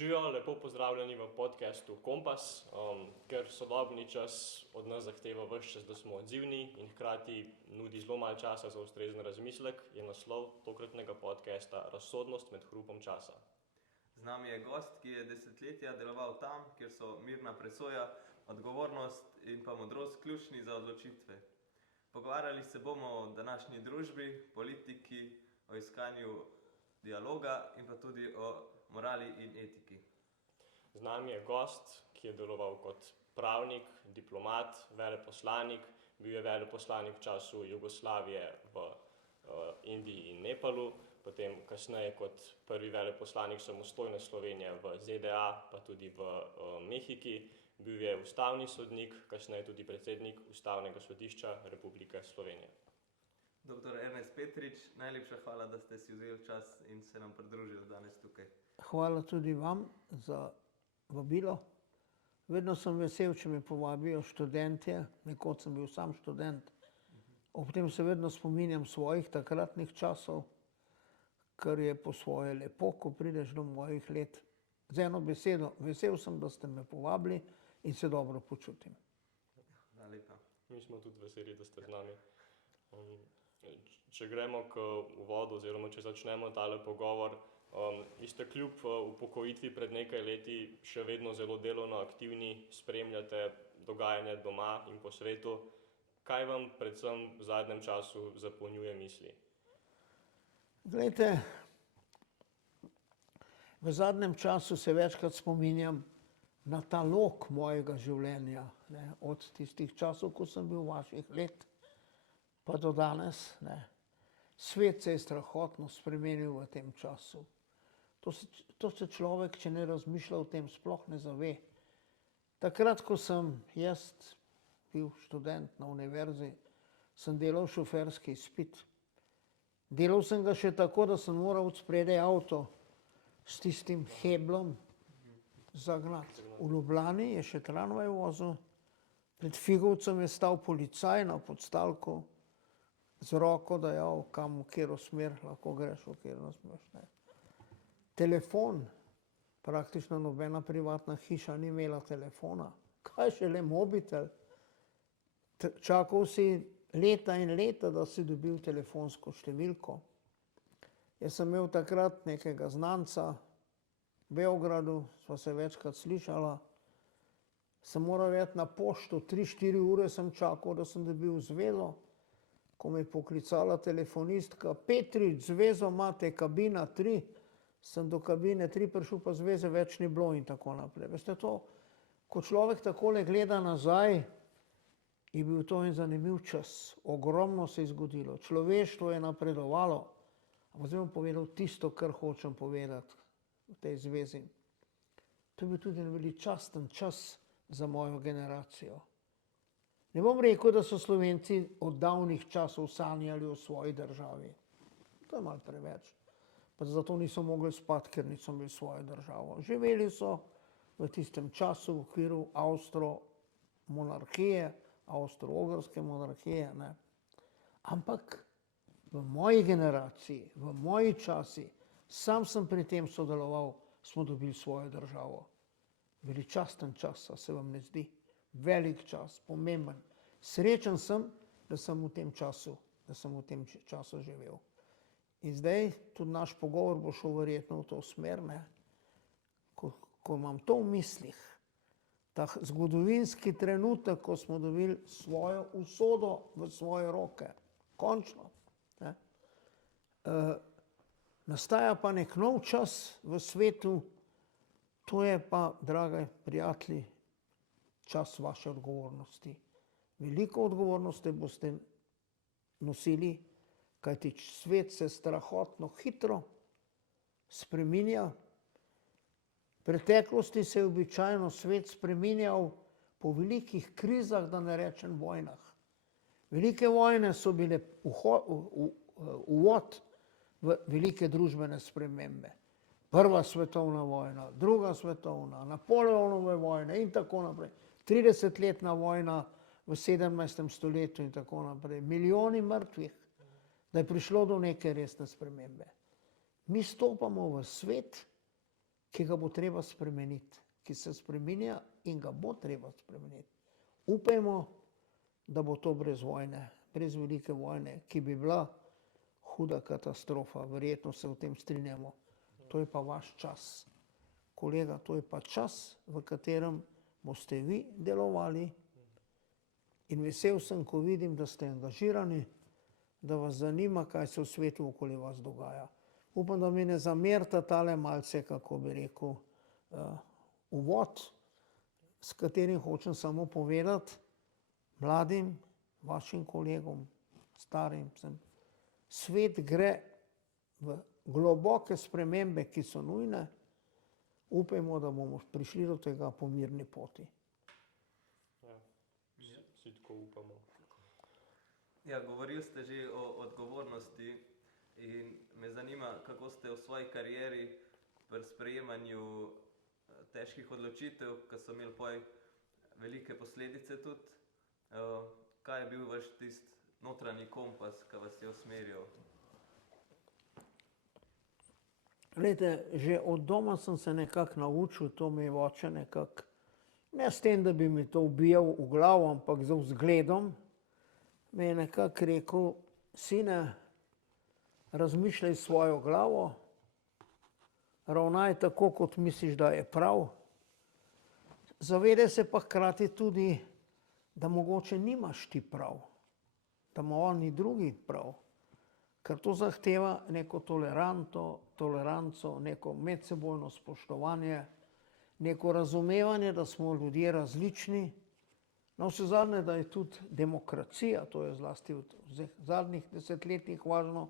Živijo, lepo pozdravljeni v podcastu Kompas, ker sodobni čas od nas zahteva ves čas, da smo odzivni in hkrati nudi zelo malo časa za ustrezen razmislek, je naslov tokratnega podcasta Razsodnost med hrupom časa. Z nami je gost, ki je desetletja deloval tam, kjer so mirna presoja, odgovornost in pa modrost ključni za odločitve. Pogovarjali se bomo o današnji družbi, politiki, o iskanju dialoga in pa tudi o morali in etiki. Z nami je gost, ki je deloval kot pravnik, diplomat, veleposlanik, bil je veleposlanik v času Jugoslavije v Indiji in Nepalu, potem kasneje kot prvi veleposlanik samostojne Slovenije v ZDA, pa tudi v Mehiki. Bil je ustavni sodnik, kasneje tudi predsednik Ustavnega sodišča Republike Slovenije. Dr. Ernest Petrič, najlepša hvala, da ste si vzeli čas in se nam pridružili danes tukaj. Hvala tudi vam za vabilo. Vedno sem vesel, če me povabijo študentje, nekoč sem bil sam študent. Ob tem se vedno spominjam svojih takratnih časov, kar je po svoje lepo, ko prideš do mojih let. Z eno besedo, vesel sem, da ste me povabili in se dobro počutim. Hvala lepa. Mi smo tudi veseli, da ste z nami. Če gremo k uvodu oziroma če začnemo tale pogovor, vi ste kljub upokojitvi pred nekaj leti še vedno zelo delovno aktivni, spremljate dogajanje doma in po svetu. Kaj vam predvsem v zadnjem času zapolnjuje misli? Glejte, v zadnjem času se večkrat spominjam na ta lok mojega življenja, ne, od tistih časov, ko sem bil vaših let, pa do danes. Ne. Svet se je strahotno spremenil v tem času. To se človek, če ne razmišlja o tem, sploh ne zave. Takrat, ko sem jaz bil študent na univerzi, sem delal šoferski izpit. Delal sem ga še tako, da sem moral od spredaj avto s tistim heblom zagnati. V Ljubljani je še tramvaj vozil, pred Figovcem je stal policaj na podstalku, z roko dajal, kam, v katero smer lahko greš, v katero smeš. Ne. Telefon, praktično nobena privatna hiša ni imela telefona. Kaj šele mobitel? Čakal si leta in leta, da si dobil telefonsko številko. Jaz sem imel takrat nekega znanca v Beogradu, sva se večkrat slišala. Sem moral iti na pošto, 3-4 ure sem čakal, da sem dobil zvezo. Ko me je poklicala telefonistka, Petrič, zvezo imate, kabina 3, sem do kabine 3 prišel, pa zveze več ni bilo in tako naprej. Veste to, ko človek takole gleda nazaj, je bil to en zanimiv čas. Ogromno se je zgodilo, človeštvo je napredovalo. Ampak zdaj bom povedal tisto, kar hočem povedati v tej zvezi. To je bil tudi en veličasten čas za mojo generacijo. Ne bom rekel, da so Slovenci od davnih časov sanjali o svoji državi. To je malo preveč. Pa zato niso mogli spati, ker niso imeli svojo državo. Živeli so v tistem času v okviru avstro-monarhije, avstro-ogrske monarhije. Ne. Ampak v moji generaciji, v moji časi, sam sem pri tem sodeloval, smo dobili svojo državo. Veličasten čas, a se vam ne zdi? Velik čas, pomemben. Srečen sem, da sem v tem času živel. In zdaj tudi naš pogovor bo šel verjetno v to smer, ne? Ko imam to v mislih, ta zgodovinski trenutek, ko smo dobili svojo usodo v svoje roke, končno, ne? Nastaja pa nek nov čas v svetu, to je pa, dragi prijatelji, čas vaše odgovornosti. Veliko odgovornosti boste nosili, kajti svet se strahotno hitro spreminja. V preteklosti se je običajno svet spreminjal po velikih krizah, da ne rečem vojnah. Velike vojne so bile uvod v velike družbene spremembe. Prva svetovna vojna, druga svetovna, Napoleonove vojne in tako naprej. 30-letna vojna v 17. stoletju in tako naprej. Milijoni mrtvih, da je prišlo do neke resne spremembe. Mi stopamo v svet, ki ga bo treba spremeniti, ki se spreminja in ga bo treba spremeniti. Upajmo, da bo to brez vojne, brez velike vojne, ki bi bila huda katastrofa, verjetno se v tem strinjamo. To je pa vaš čas. Kolega, to je pa čas, v katerem boste vi delovali in vesel sem, ko vidim, da ste angažirani, da vas zanima, kaj se v svetu okoli vas dogaja. Upam, da mi ne zamerite tale malce, kako bi rekel, uvod, s katerim hočem samo povedati mladim, vašim kolegom, starim, svet gre v globoke spremembe, ki so nujne. Upajmo, da bomo prišli do tega po mirni poti. Ja, vsi tako upamo. Ja, govorili ste že o odgovornosti in me zanima, kako ste v svoji karieri pri sprejemanju težkih odločitev, ki so imeli poj velike posledice tudi. Kaj je bil vaš tist notranji kompas, ki vas je usmerjal? Glejte, že od doma sem se nekako naučil, to mi je oče nekako, ne s tem, da bi mi to ubijal v glavo, ampak z vzgledom, mi je nekako rekel, sine, razmišljaj s svojo glavo, ravnaj tako, kot misliš, da je prav, zavedaj se pa hkrati tudi, da mogoče nimaš ti prav, da ima oni drugi prav, ker to zahteva neko toleranco, neko medsebojno spoštovanje, neko razumevanje, da smo ljudje različni. Navsezadnje, da je tudi demokracija, to je zlasti v zadnjih desetletjih važno,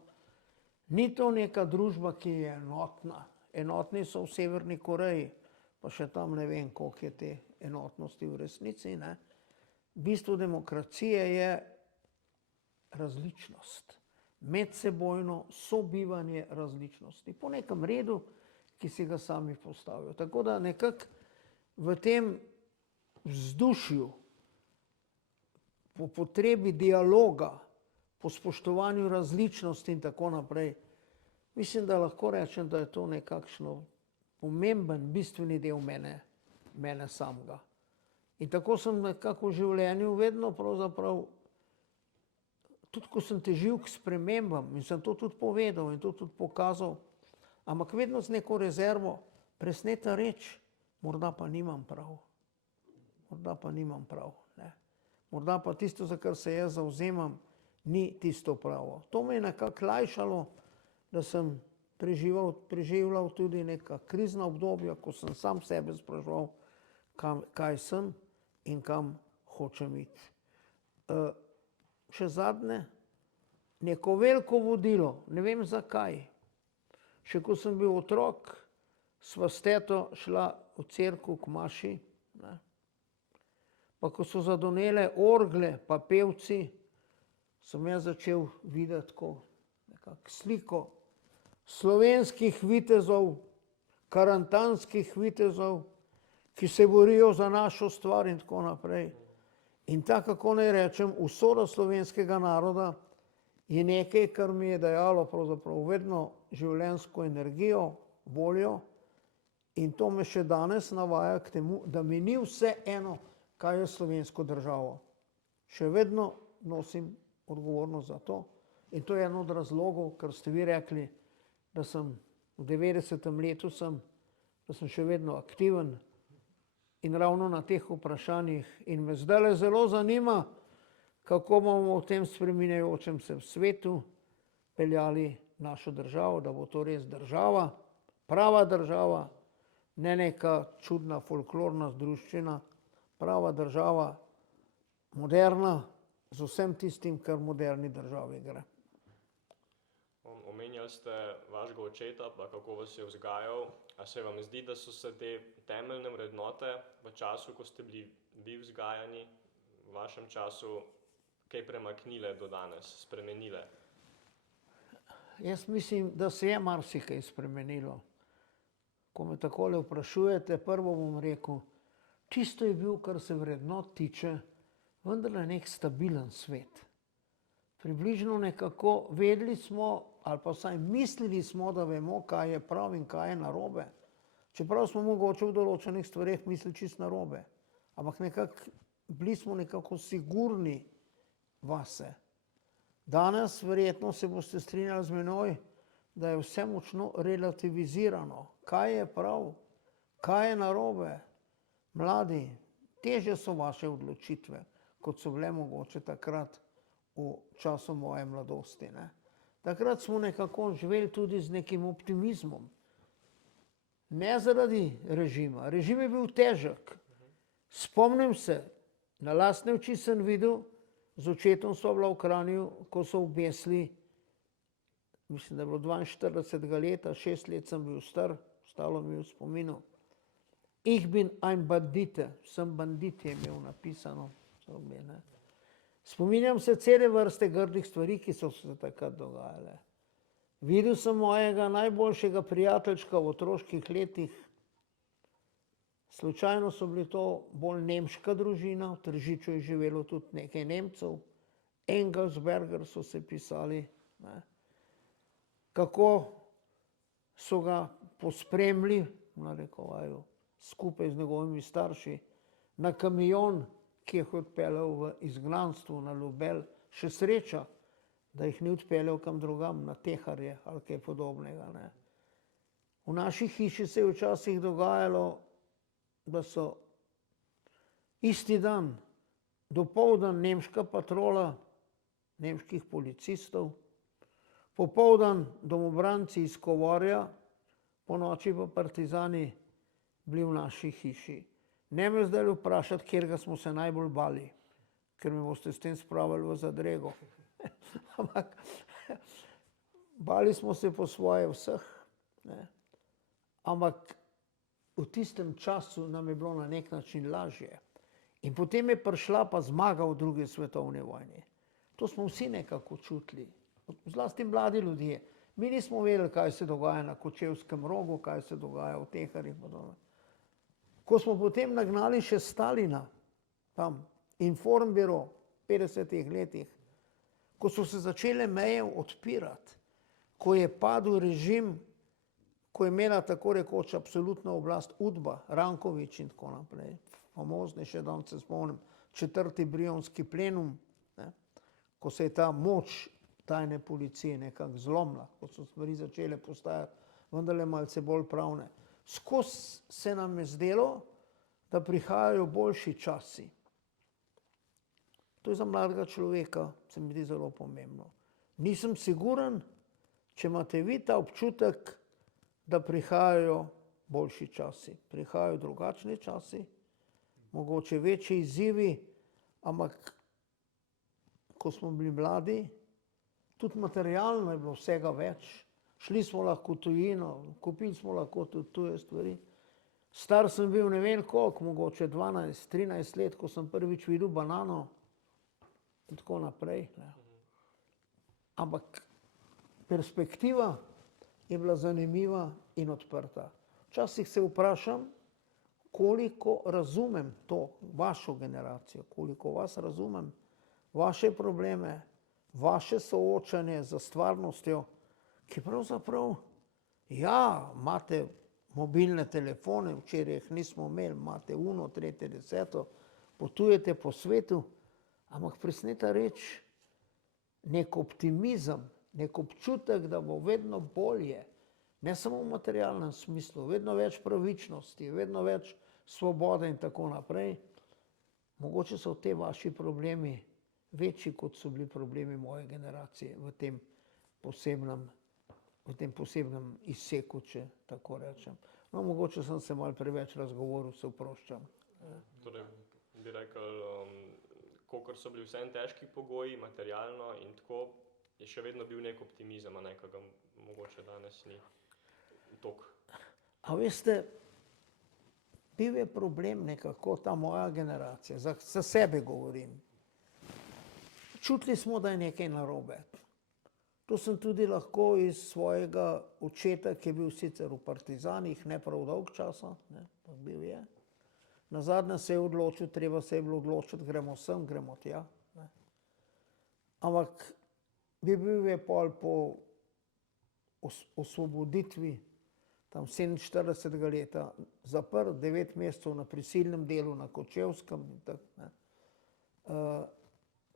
ni to neka družba, ki je enotna. Enotni so v Severni Koreji, pa še tam ne vem, koliko je te enotnosti v resnici, ne. Bistvo demokracije je različnost. Medsebojno sobivanje različnosti. Po nekem redu, ki si ga sami postavijo. Tako da nekako v tem vzdušju, po potrebi dialoga, po spoštovanju različnosti in tako naprej, mislim, da lahko rečem, da je to nekakšno pomemben, bistveni del mene samega. In tako sem nekako v življenju vedno pravzaprav, tudi ko sem težil k spremembam in sem to tudi povedal in to tudi pokazal, ampak vedno z neko rezervo, presneta reč, morda pa nimam prav. Morda pa nimam prav. Ne. Morda pa tisto, za kar se jaz zavzemam, ni tisto pravo. To me je nekako lajšalo, da sem preživljal tudi neka krizna obdobja, ko sem sam sebe spraševal, kaj sem in kam hočem iti. Še zadnje, neko veliko vodilo, ne vem zakaj. Še ko sem bil otrok, sva s teto šla v cerkev k maši, ne. Pa ko so zadonele orgle pa pevci, sem jaz začel videti tako nekako sliko slovenskih vitezov, karantanskih vitezov, ki se borijo za našo stvar in tako naprej. In tako, kako naj rečem, usoda slovenskega naroda je nekaj, kar mi je dajalo pravzaprav vedno življenjsko energijo, voljo in to me še danes navaja k temu, da mi ni vseeno, kaj je slovensko državo. Še vedno nosim odgovornost za to in to je eden od razlogov, ker ste vi rekli, da sem v 90. letu da sem še vedno aktiven in ravno na teh vprašanjih in me zdaj zelo zanima, kako bomo v tem spreminjajočem se svetu peljali našo državo, da bo to res država, prava država, ne neka čudna folklorna združščina, prava država, moderna, z vsem tistim, kar moderni državi gre. Omenjali ste vašega očeta, pa kako vas je vzgajal. A se vam zdi, da so se te temeljne vrednote v času, ko ste bili vi vzgajani, v vašem času, kaj premaknile do danes, spremenile? Jaz mislim, da se je marsikaj spremenilo. Ko me takole vprašujete, prvo bom rekel, čisto je bil, kar se vrednot tiče, vendarle nek stabilen svet. Približno nekako vedeli smo, ali pa vsaj mislili smo, da vemo, kaj je prav in kaj je narobe. Čeprav smo mogoče v določenih stvareh mislili čisto narobe, ampak nekako bili smo nekako sigurni vase. Danes verjetno se boste strinjali z menoj, da je vse močno relativizirano. Kaj je prav, kaj je narobe? Mladi, težje so vaše odločitve, kot so bile mogoče takrat v času moje mladosti. Ne? Takrat smo nekako živeli tudi z nekim optimizmom. Ne zaradi režima. Režim je bil težek. Spomnim se, na lastne oči sem videl, z očetom sva bila v Kranju, ko so obesili, mislim, da je bilo 42 leta, 6 let sem bil star, ostalo mi je v spominu. Ich bin ein Bandite, sem bandit, je imel napisano. Spominjam se cele vrste grdih stvari, ki so se takrat dogajale. Videl sem mojega najboljšega prijateljčka v otroških letih. Slučajno so bili to bolj nemška družina, v Tržiču je živelo tudi nekaj Nemcev, Engelsberger so se pisali. Ne. Kako so ga pospremili, v narekovaju, skupaj z njegovimi starši, na kamion, ki je odpeljal v izgnanstvo na Ljubelj, še sreča, da jih ni odpeljal kam drugam, na Teharje ali kaj podobnega. Ne. V naši hiši se je včasih dogajalo, da so isti dan, dopoldan nemška patrola, nemških policistov, popoldan domobranci iz Kovorja, po noči pa partizani bili v naši hiši. Ne me zdaj vprašati, kjerga smo se najbolj bali, ker me boste s tem spravili v zadrego. Ampak bali smo se po svoje vseh. Ne. Ampak v tistem času nam je bilo na nek način lažje. In potem je prišla pa zmaga v drugi svetovni vojni. To smo vsi nekako čutili, zlasti mladi ljudje. Mi nismo vedeli, kaj se dogaja na Kočevskem rogu, kaj se dogaja v Teharjih. Ko smo potem nagnali še Stalina, tam, Informbiro, v 50-ih letih, ko so se začele meje odpirati, ko je padel režim, ko je imela tako rekoč absolutno oblast Udba, Ranković in tako naprej, famozni, še danes se spomnim, 4. brionski plenum, ne, ko se je ta moč tajne policije nekako zlomila, ko so stvari začele postajati vendarle malce bolj pravne. Skozi se nam je zdelo, da prihajajo boljši časi. To je za mladega človeka, se mi zdi zelo pomembno. Nisem siguren, če imate vi ta občutek, da prihajajo boljši časi. Prihajajo drugačni časi, mogoče večji izzivi, ampak ko smo bili mladi, tudi materialno je bilo vsega več. Šli smo lahko v tujino, kupili smo lahko tudi tuje stvari. Star sem bil ne vem koliko, mogoče 12-13 let, ko sem prvič videl banano in tako naprej. Ne. Ampak perspektiva je bila zanimiva in odprta. Včasih se vprašam, koliko razumem to, vašo generacijo, koliko vas razumem, vaše probleme, vaše soočanje z stvarnostjo, ki pravzaprav, ja, imate mobilne telefone, včeraj jih nismo imeli, imate uno, tretje, deseto, potujete po svetu, ampak presneta reč, nek optimizem, nek občutek, da bo vedno bolje, ne samo v materialnem smislu, vedno več pravičnosti, vedno več svobode in tako naprej. Mogoče so te vaši problemi večji, kot so bili problemi moje generacije v tem posebnem izseku, če tako rečem. No, mogoče sem se malo preveč razgovoril, se oproščam. Torej, bi rekel, kolikor so bili vseeno težki pogoji, materialno in tako, je še vedno bil nek optimizem, a ne, ki ga mogoče danes ni toliko. A veste, bil je problem nekako ta moja generacija, za sebe govorim. Čutili smo, da je nekaj narobe. To sem tudi lahko iz svojega očeta, ki je bil sicer v partizanih, ne prav dolg časa, ne, pa bil je. Nazadnje se je odločil, treba se je bilo odločiti, gremo sem, gremo tja. Ne. Ampak bil je pol po osvoboditvi tam 47. leta zaprt, 9 mesecev na prisilnem delu na Kočevskem in tako, ne.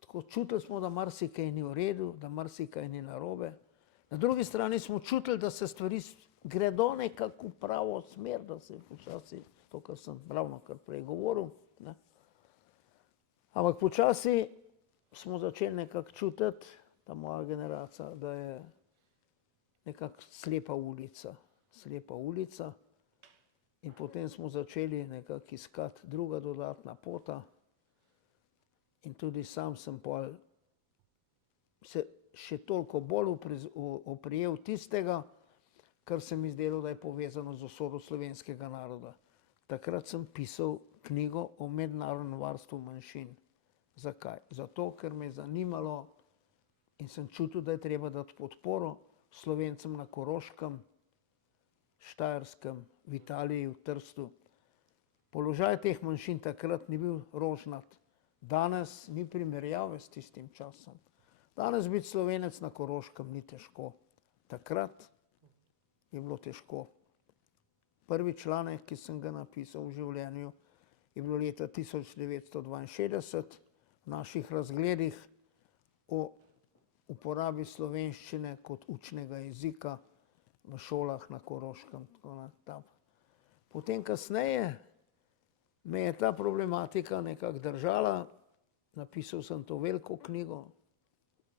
Tako čutili smo, da marsikaj ni v redu, da marsikaj ni narobe. Na drugi strani smo čutili, da se stvari gredo nekako v pravo smer, da se počasi, to, kar sem ravnokar prej govoril, ne. Ampak počasi smo začeli nekako čutiti, ta moja generacija, da je nekako slepa ulica in potem smo začeli nekako iskati druga dodatna pota in tudi sam sem pol se še toliko bolj oprijel tistega, kar se mi zdelo, da je povezano z usodo slovenskega naroda. Takrat sem pisal knjigo o mednarodnem varstvu manjšin. Zakaj? Zato, ker me je zanimalo in sem čutil, da je treba dati podporo Slovencem na Koroškem, Štajerskem, v Italiji, v Trstu. Položaj teh manjšin takrat ni bil rožnat. Danes ni primerjave s tistim časom. Danes biti Slovenec na Koroškem ni težko. Takrat je bilo težko. Prvi članek, ki sem ga napisal v življenju, je bilo leta 1962 v naših razgledih o uporabi slovenščine kot učnega jezika v šolah na Koroškem. Potem kasneje me je ta problematika nekako držala, napisal sem to veliko knjigo,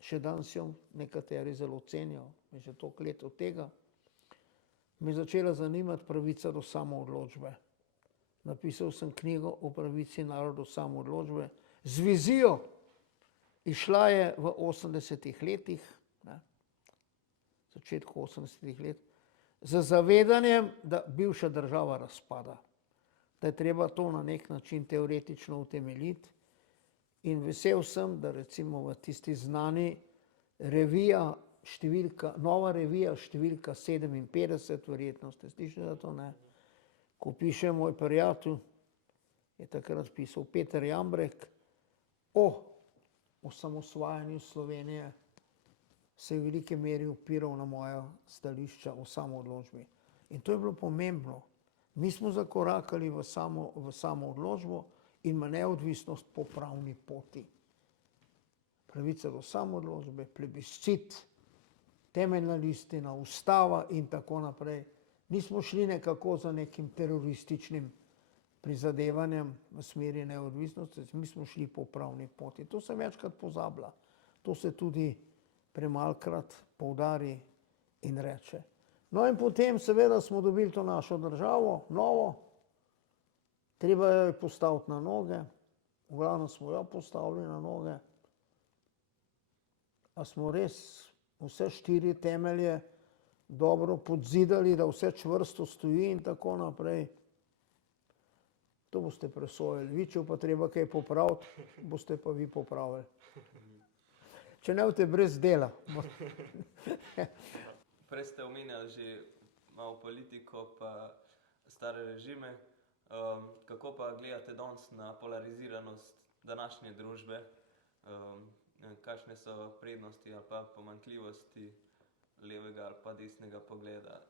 še danes jo nekateri zelo cenijo, je že toliko let od tega. Me je začela zanimati pravica do samoodločbe. Napisal sem knjigo o pravici naroda do samoodločbe z vizijo. Išla je v 80-ih letih, ne, začetku 80-ih let, z zavedanjem, da bivša država razpada, da je treba to na nek način teoretično utemeljiti. In vesel sem, da recimo v tisti znani nova revija številka 57, verjetno ste slišali za to, ne, ko piše moj prijatelj, je takrat pisal Peter Jambrek, o osamosvajanju Slovenije, se je v veliki meri opiral na moja stališča o samoodločbi. In to je bilo pomembno. Mi smo zakorakali v samoodločbo in v neodvisnost po pravni poti. Pravica do samoodločbe, plebiscit, temeljna listina, ustava in tako naprej. Nismo šli nekako za nekim terorističnim prizadevanjem v smeri neodvisnosti, mi smo šli po pravni poti. To se večkrat pozablja. To se tudi premalkrat poudari in reče. No in potem seveda smo dobili to našo državo, novo, treba jo je postaviti na noge, v glavnem smo jo postavili na noge, a smo res vse 4 temelje dobro podzidali, da vse čvrsto stoji in tako naprej. To boste presojali. Vi, če pa treba kaj popraviti, boste pa vi popravili. Če ne boste brez dela. Prej ste omenjali že malo politiko pa stare režime. Kako pa gledate danes na polariziranost današnje družbe? Kakšne so prednosti ali pa pomanjkljivosti levega ali pa desnega pogleda?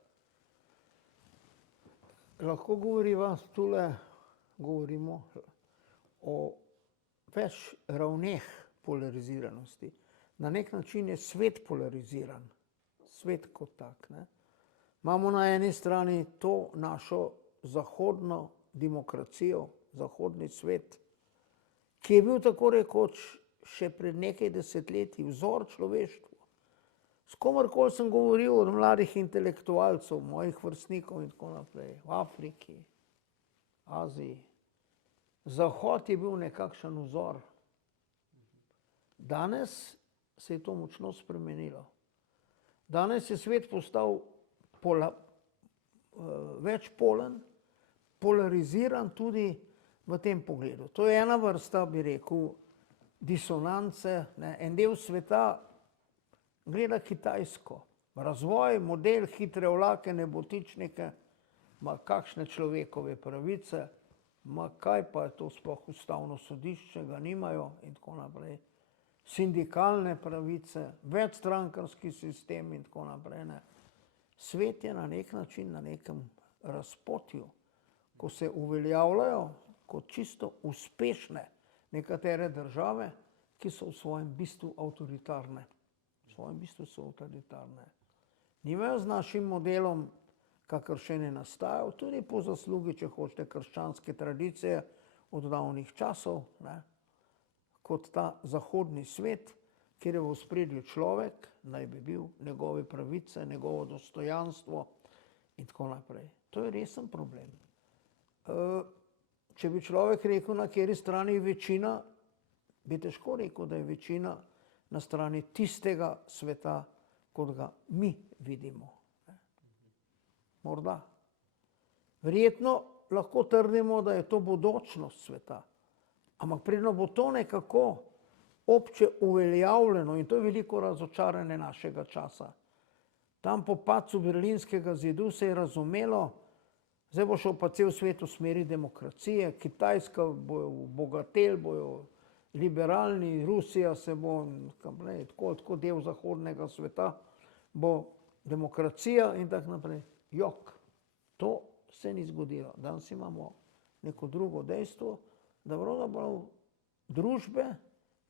Lahko govorimo o več ravneh polariziranosti. Na nek način je svet polariziran, svet kot tak, ne. Imamo na eni strani to našo zahodno demokracijo, zahodni svet, ki je bil tako rekoč še pred nekaj desetletji vzor človeštvu. S komerkoli sem govoril od mladih intelektualcev, mojih vrstnikov in tako naprej, v Afriki, Aziji. Zahod je bil nekakšen vzor. Danes se je to močno spremenilo. Danes je svet postal večpolen, polariziran tudi v tem pogledu. To je ena vrsta, bi rekel, disonance, ne. En del sveta gleda kitajsko. Razvoj, model, hitre vlake, nebotičnike, ma kakšne človekove pravice, ma kaj pa je to sploh ustavno sodišče, ga nimajo in tako naprej. Sindikalne pravice, večstrankarski sistem in tako naprej, ne. Svet je na nek način na nekem razpotju, ko se uveljavljajo kot čisto uspešne nekatere države, ki so v svojem bistvu avtoritarne. V svojem bistvu so avtoritarne. Nimajo z našim modelom, kakršen je nastajal, tudi po zaslugi, če hočete, krščanske tradicije od davnih časov, ne, kot ta zahodni svet, kjer je v ospredju človek, naj bi bil, njegove pravice, njegovo dostojanstvo in tako naprej. To je resen problem. Če bi človek rekel, na kateri strani je večina, bi težko rekel, da je večina na strani tistega sveta, kot ga mi vidimo. Morda. Verjetno lahko trdimo, da je to bodočnost sveta. Ampak predno bo to nekako obče uveljavljeno, in to je veliko razočaranje našega časa. Tam po padcu Berlinskega zidu se je razumelo, zdaj bo šel pa cel svet v smeri demokracije, Kitajska bojo bogateli, bojo liberalni, Rusija se bo, tako del zahodnega sveta, bo demokracija in tako naprej. Jok, to se ni zgodilo. Danes imamo neko drugo dejstvo, da pravzaprav družbe,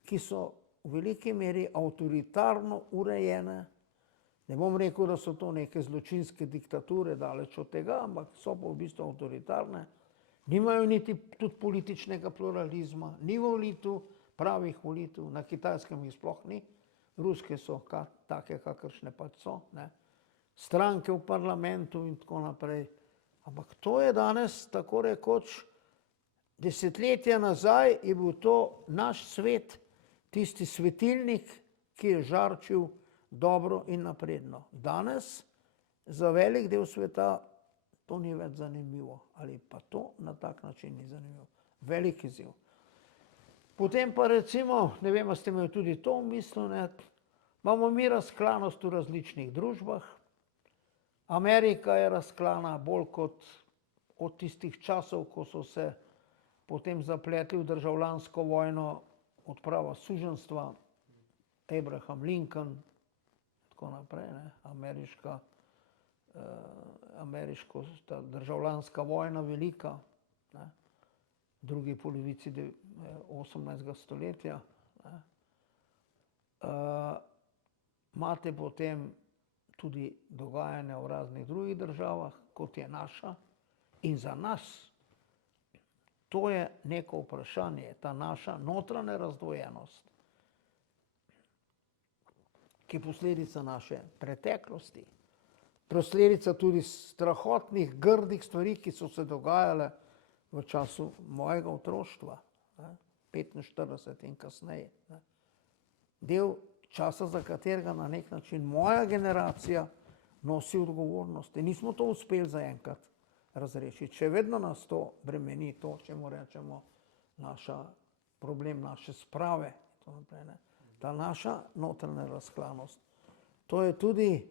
ki so v veliki meri avtoritarno urejene, ne bom rekel, da so to neke zločinske diktature, daleč od tega, ampak so pa v bistvu avtoritarne, nimajo niti tudi političnega pluralizma, ni volitev, pravih volitev, na Kitajskem jih sploh ni, ruske so take, kakršne pač so, ne, stranke v parlamentu in tako naprej. Ampak to je danes, tako rekoč, desetletja nazaj je bil to naš svet, tisti svetilnik, ki je žarčil dobro in napredno. Danes za velik del sveta to ni več zanimivo, ali pa to na tak način ni zanimivo. Velik izziv. Potem pa recimo, ne vem, a ste imeli tudi to v mislu, ne, imamo mi razklanost v različnih družbah. Amerika je razklana bolj kot od tistih časov, ko so se potem zapletli v državljansko vojno, odprava suženjstva, Abraham Lincoln, tako naprej, ne, ameriška državljanska vojna velika, ne, v drugi polovici 18. stoletja. Ne. Imate potem tudi dogajanja v raznih drugih državah, kot je naša, in za nas to je neko vprašanje, ta naša notranja razdvojenost, ki je posledica naše preteklosti, posledica tudi strahotnih, grdih stvari, ki so se dogajale v času mojega otroštva, ne, 45 in kasneje. Ne. Del časa, za katerega na nek način moja generacija nosi odgovornost. In nismo to uspeli zaenkrat razrešiti. Še vedno nas to bremeni, to, čemu rečemo, problem naše sprave. Ta naša notranja razklanost. To je tudi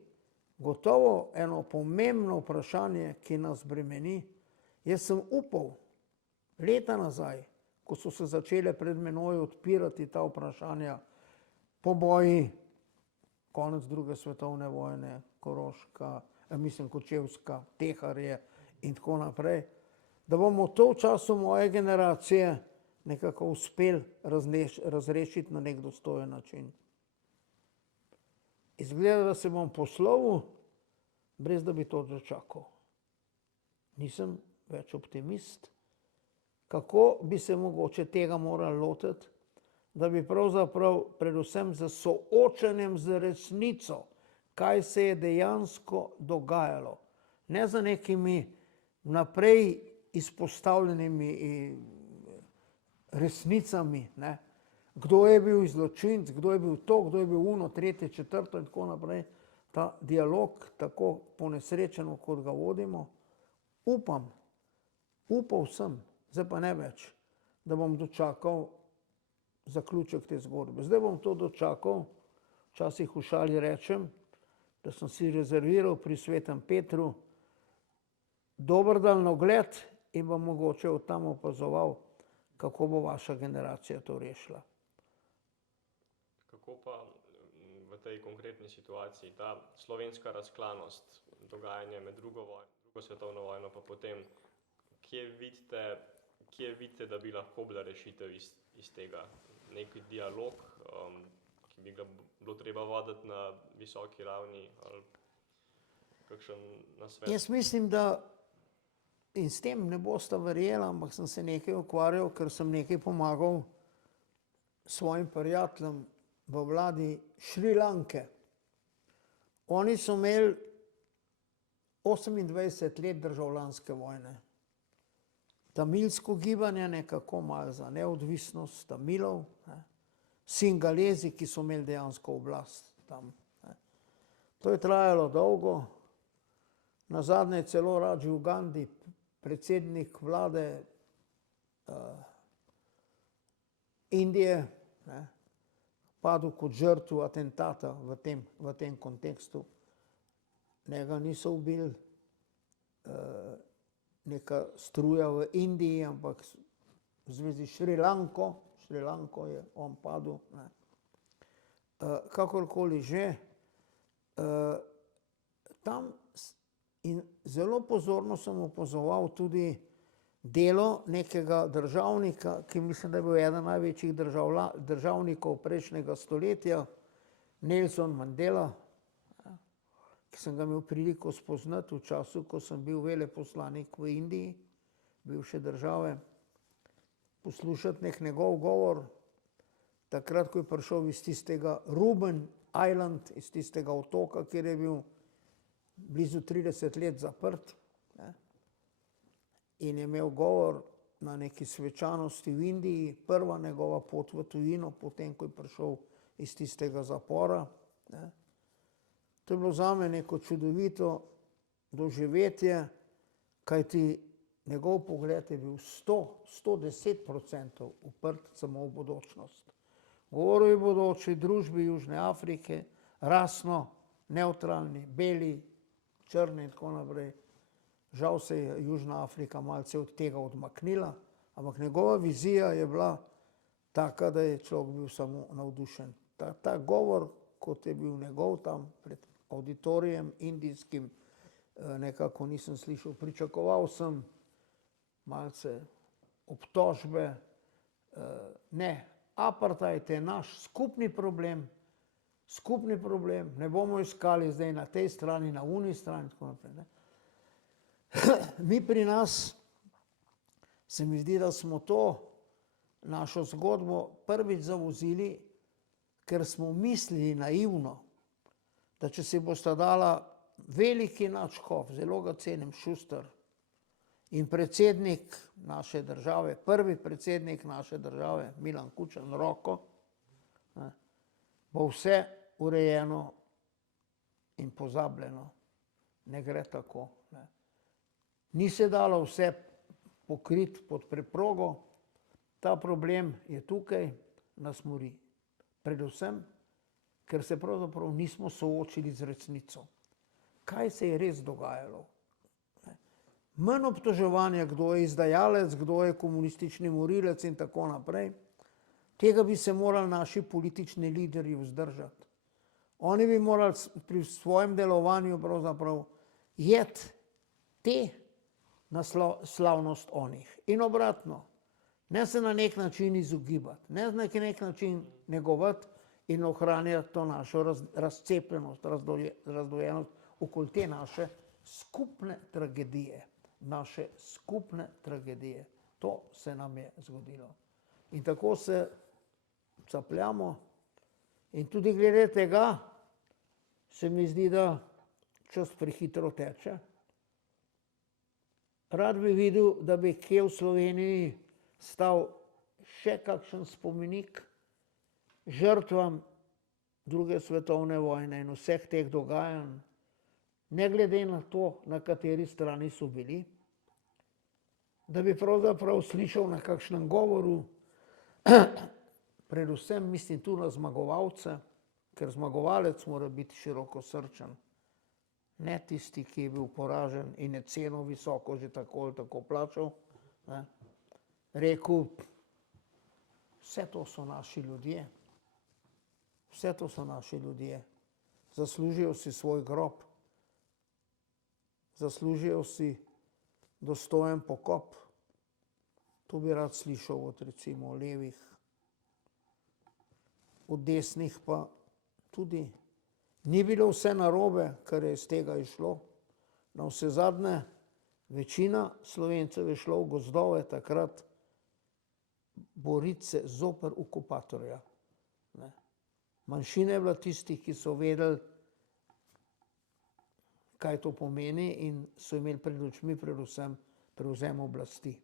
gotovo eno pomembno vprašanje, ki nas bremeni. Jaz sem upal leta nazaj, ko so se začele pred menoj odpirati ta vprašanja, poboji, konec druge svetovne vojne, Koroška, Kočevska, Teharje in tako naprej, da bomo to v času moje generacije nekako uspeli razrešiti na nek dostojen način. Izgleda, da se bom poslovil, brez da bi to dočakal. Nisem več optimist. Kako bi se mogoče tega morali lotiti, da bi pravzaprav predvsem z soočanjem z resnico, kaj se je dejansko dogajalo, ne za nekimi naprej izpostavljenimi resnicami, ne, kdo je bil zločinec, kdo je bil to, kdo je bil uno, tretje, četrto in tako naprej, ta dialog tako ponesrečeno, kot ga vodimo. Upal sem, zdaj pa ne več, da bom dočakal zaključek te zgodbe. Zdaj bom to dočakal, včasih v šali rečem, da sem si rezerviral pri Svetem Petru dober daljnogled in bom mogoče od tam opazoval, kako bo vaša generacija to rešila. Kako pa v tej konkretni situaciji ta slovenska razklanost dogajanje med drugo svetovno vojno, pa potem, kje vidite, da bi lahko bila rešitev iz tega? Neki dialog, ki bi ga bilo treba voditi na visoki ravni, ali kakšen nasvet? Jaz mislim, da in s tem ne boste verjeli, ampak sem se nekaj ukvarjal, ker sem nekaj pomagal svojim prijateljem v vladi Šrilanke. Oni so imeli 28 let državljanske vojne. Tamilsko gibanje nekako malo za neodvisnost Tamilov, Singalezi, ki so imeli dejansko oblast tam. To je trajalo dolgo. Nazadnje je celo Rajiv Gandhi, predsednik vlade Indije, padel kot žrtev atentata v tem kontekstu. Njega niso ubili neka struja v Indiji, ampak v zvezi s Šrilanko je on padel. Kakorkoli že, tam in zelo pozorno sem opazoval tudi delo nekega državnika, ki mislim, da je bil eden največjih državnikov prejšnjega stoletja, Nelson Mandela, ki sem ga imel priliko spoznati v času, ko sem bil veleposlanik v Indiji, bivše države, poslušati nek njegov govor, takrat, ko je prišel iz tistega Ruben Island, iz tistega otoka, kjer je bil blizu 30 let zaprt, in je imel govor na neki svečanosti v Indiji, prva njegova pot v tujino, potem, ko je prišel iz tistega zapora. To je bilo zame neko čudovito doživetje, kajti njegov pogled je bil 110% uprt samo v bodočnost. Govoril je o bodoči družbi Južne Afrike, rasno, nevtralni, beli, črni in tako naprej. Žal se je Južna Afrika malce od tega odmaknila, ampak njegova vizija je bila taka, da je človek bil samo navdušen. Ta govor, kot je bil njegov tam pred auditorijem indijskim, nekako nisem slišal. Pričakoval sem malce obtožbe, ne, apartheid je naš skupni problem, ne bomo iskali zdaj na tej strani, na oni strani, tako naprej. Mi pri nas, se mi zdi, da smo to našo zgodbo prvič zavozili, ker smo mislili naivno, da če se bosta dala veliki nadškof, zelo ga cenim, Šuster, in predsednik naše države, prvi predsednik naše države, Milan Kučan, roko, bo vse urejeno in pozabljeno. Ne gre tako. Ni se dalo vse pokriti pod preprogo, ta problem je tukaj, nas mori. Predvsem, ker se pravzaprav nismo soočili z resnico. Kaj se je res dogajalo? Manj obtoževanja, kdo je izdajalec, kdo je komunistični morilec in tako naprej. Tega bi se morali naši politični liderji vzdržati. Oni bi morali pri svojem delovanju pravzaprav jeti te na slavnost onih. In obratno, ne se na nek način izogibati, ne na nek način negovati in ohranjati to našo razcepljenost, razdvojenost okoli te naše skupne tragedije. To se nam je zgodilo. In tako se capljamo. In tudi glede tega se mi zdi, da čas prehitro teče. Rad bi videl, da bi kje v Sloveniji stal še kakšen spomenik žrtvam druge svetovne vojne in vseh teh dogajanj, ne glede na to, na kateri strani so bili, da bi pravzaprav slišal na kakšnem govoru, predvsem mislim tu na zmagovalce, ker zmagovalec mora biti širokosrčen, ne tisti, ki je bil poražen in je ceno visoko že tako ali tako plačal, rekel, vse to so naši ljudje, zaslužijo si svoj grob. zaslužijo si dostojen pokop. To bi rad slišal od recimo levih, od desnih pa tudi. Ni bilo vse narobe, kar je iz tega išlo. Navsezadnje večina Slovencev je šlo v gozdove takrat boriti se zoper okupatorja. Ne. Manjšina je bila tistih, ki so vedeli, kaj to pomeni in so imeli pred očmi predvsem prevzem oblasti.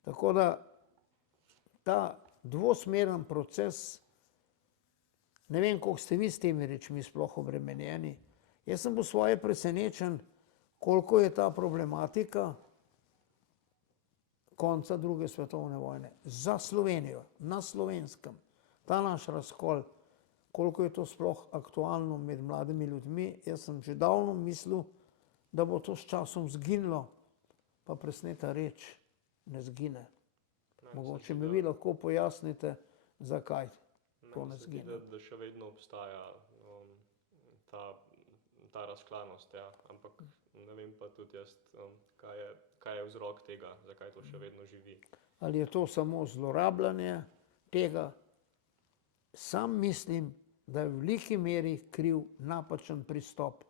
Tako da ta dvosmeren proces, ne vem, koliko ste vi s temi rečmi sploh obremenjeni. Jaz sem po svoje presenečen, koliko je ta problematika konca druge svetovne vojne za Slovenijo, na Slovenskem, ta naš razkol, koliko je to sploh aktualno med mladimi ljudmi. Jaz sem že davno mislil, da bo to s časom zginilo, pa presneta reč ne zgine. Mogoče mi vi lahko pojasnite, zakaj to ne zgine. Da še vedno obstaja ta razklanost, ja. Ampak ne vem pa tudi jaz, kaj je vzrok tega, zakaj to še vedno živi. Ali je to samo zlorabljanje tega? Sam mislim, da je v veliki meri kriv napačen pristop.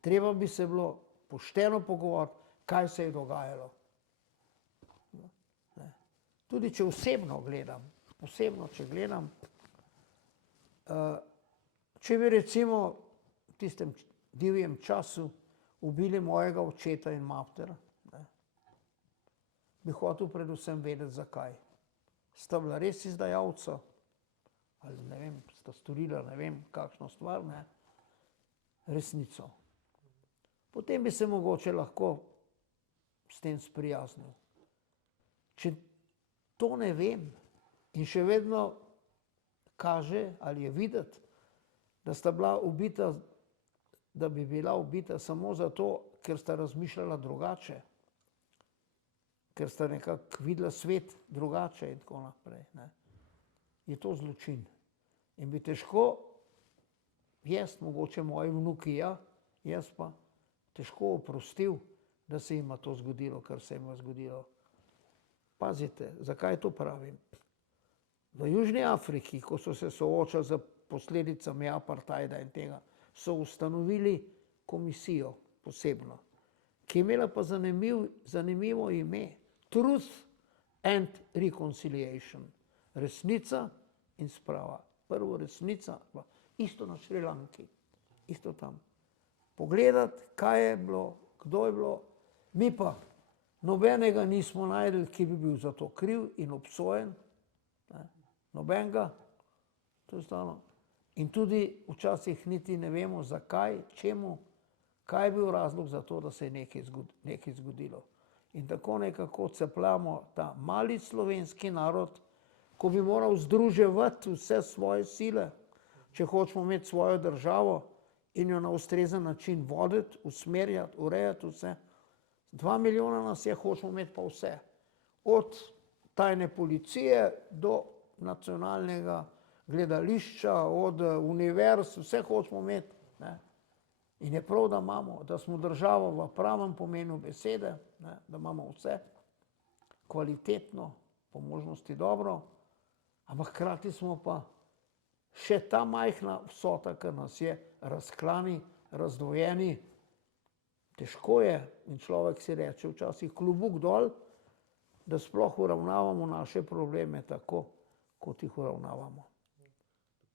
Treba bi se bilo pošteno pogovoriti, kaj se je dogajalo. Tudi če osebno gledam, če bi recimo v tistem divjem času ubili mojega očeta in matera, bi hotel predvsem vedeti, zakaj. Sta bila res izdajalca, ali ne vem, sta storila ne vem kakšno stvar, ne, resnico. Potem bi se mogoče lahko s tem sprijaznil. Če to ne vem in še vedno kaže ali je videti, da sta bila ubita, da bi bila ubita samo zato, ker sta razmišljala drugače, ker sta nekako videla svet drugače in tako naprej, ne, je to zločin. In bi težko, jaz, mogoče moji vnuki, ja, jaz pa težko oprostil, da se jima to zgodilo, kar se jima zgodilo. Pazite, zakaj to pravim? V Južni Afriki, ko so se soočali z posledicami apartheida in tega, so ustanovili komisijo posebno, ki je imela pa zanimivo ime, Truth and Reconciliation, resnica in sprava. Prvo resnica, isto na Šrilanki, isto tam. Pogledati, kaj je bilo, kdo je bilo, mi pa nobenega nismo našli, ki bi bil za to kriv in obsojen. Nobenega. To je stano. In tudi včasih niti ne vemo, zakaj, čemu, kaj je bil razlog za to, da se je nekaj zgodilo. In tako nekako cepljamo ta mali slovenski narod, ko bi moral združevati vse svoje sile, če hočemo imeti svojo državo in jo na ustrezen način voditi, usmerjati, urejati vse. 2 milijona nas je, hočemo imeti pa vse. Od tajne policije do nacionalnega gledališča, od univerz, vse hočemo imeti. Ne? In je prav, da imamo, da smo država v pravem pomenu besede, ne? Da imamo vse kvalitetno, po možnosti dobro, ampak hkrati smo pa še ta majhna vsota, ker nas je razklani, razdvojeni. Težko je in človek si reče včasih klobuk dol, da sploh uravnavamo naše probleme tako, kot jih uravnavamo.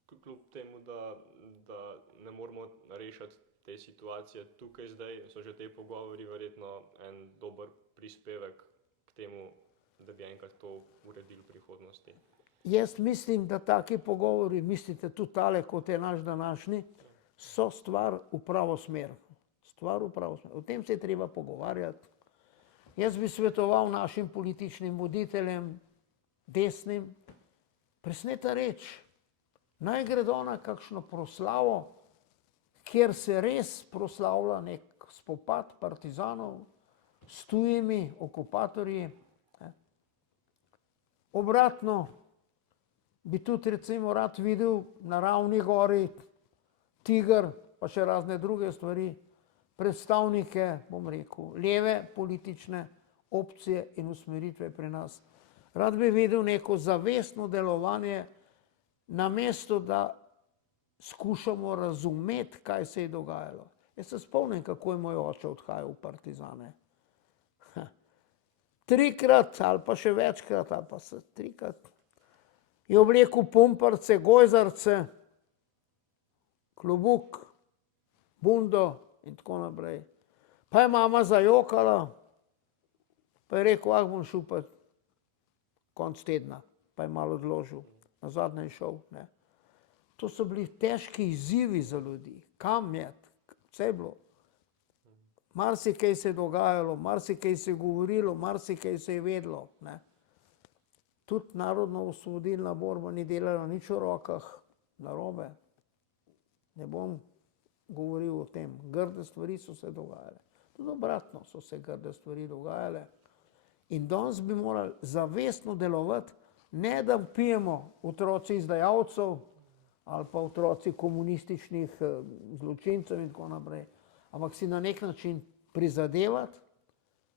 Kljub temu, da ne moramo rešiti te situacije tukaj zdaj, so že te pogovori verjetno en dober prispevek k temu, da bi enkrat to uredili v prihodnosti. Jaz mislim, da taki pogovori, mislite tudi tale, kot je naš današnji, so stvar v pravo smer. O tem se je treba pogovarjati. Jaz bi svetoval našim političnim voditeljem, desnim, presneta reč, naj gredo na kakšno proslavo, kjer se res proslavlja nek spopad partizanov s tujimi okupatorji. Obratno bi tudi recimo rad videl na Ravni gori tiger, pa še razne druge stvari, predstavnike, bom rekel, leve politične opcije in usmeritve pri nas. Rad bi videl neko zavestno delovanje, namesto da skušamo razumeti, kaj se je dogajalo. Jaz se spomnim, kako je moj oče odhajal v partizane. 3-krat ali pa še večkrat, ali pa 3-krat, je oblekel pumparce, gojzarce, klobuk, bundo in tako naprej. Pa je mama zajokala, pa je rekel, bom šel pa konc tedna, pa je malo odložil, nazadnje je šel. Ne. To so bili težki izzivi za ljudi, kam je, vse je bilo. Marsikaj se je dogajalo, marsikaj se je govorilo, marsikaj se je vedelo. Ne. Tudi narodno-osvobodilna borba ni delala nič v rokah, narobe. Ne bom govoril o tem, grde stvari so se dogajale. Tudi obratno so se grde stvari dogajale. In danes bi morali zavestno delovati, ne da pijemo otroci izdajalcev ali pa otroci komunističnih zločincev in tako naprej, ampak si na nek način prizadevati,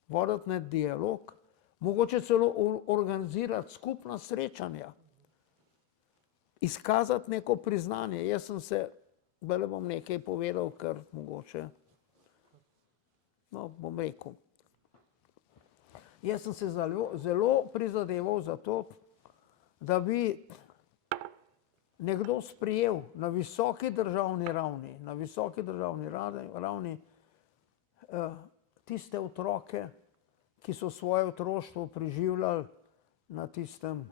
voditi nek dialog, mogoče celo organizirati skupna srečanja, izkazati neko priznanje. Jaz sem se, bele bom nekaj povedal, kar mogoče, no, bom rekel. Jaz sem se zelo prizadeval za to, da bi nekdo sprejel na visoki državni ravni tiste otroke, ki so svoje otroštvo preživljali na tistem...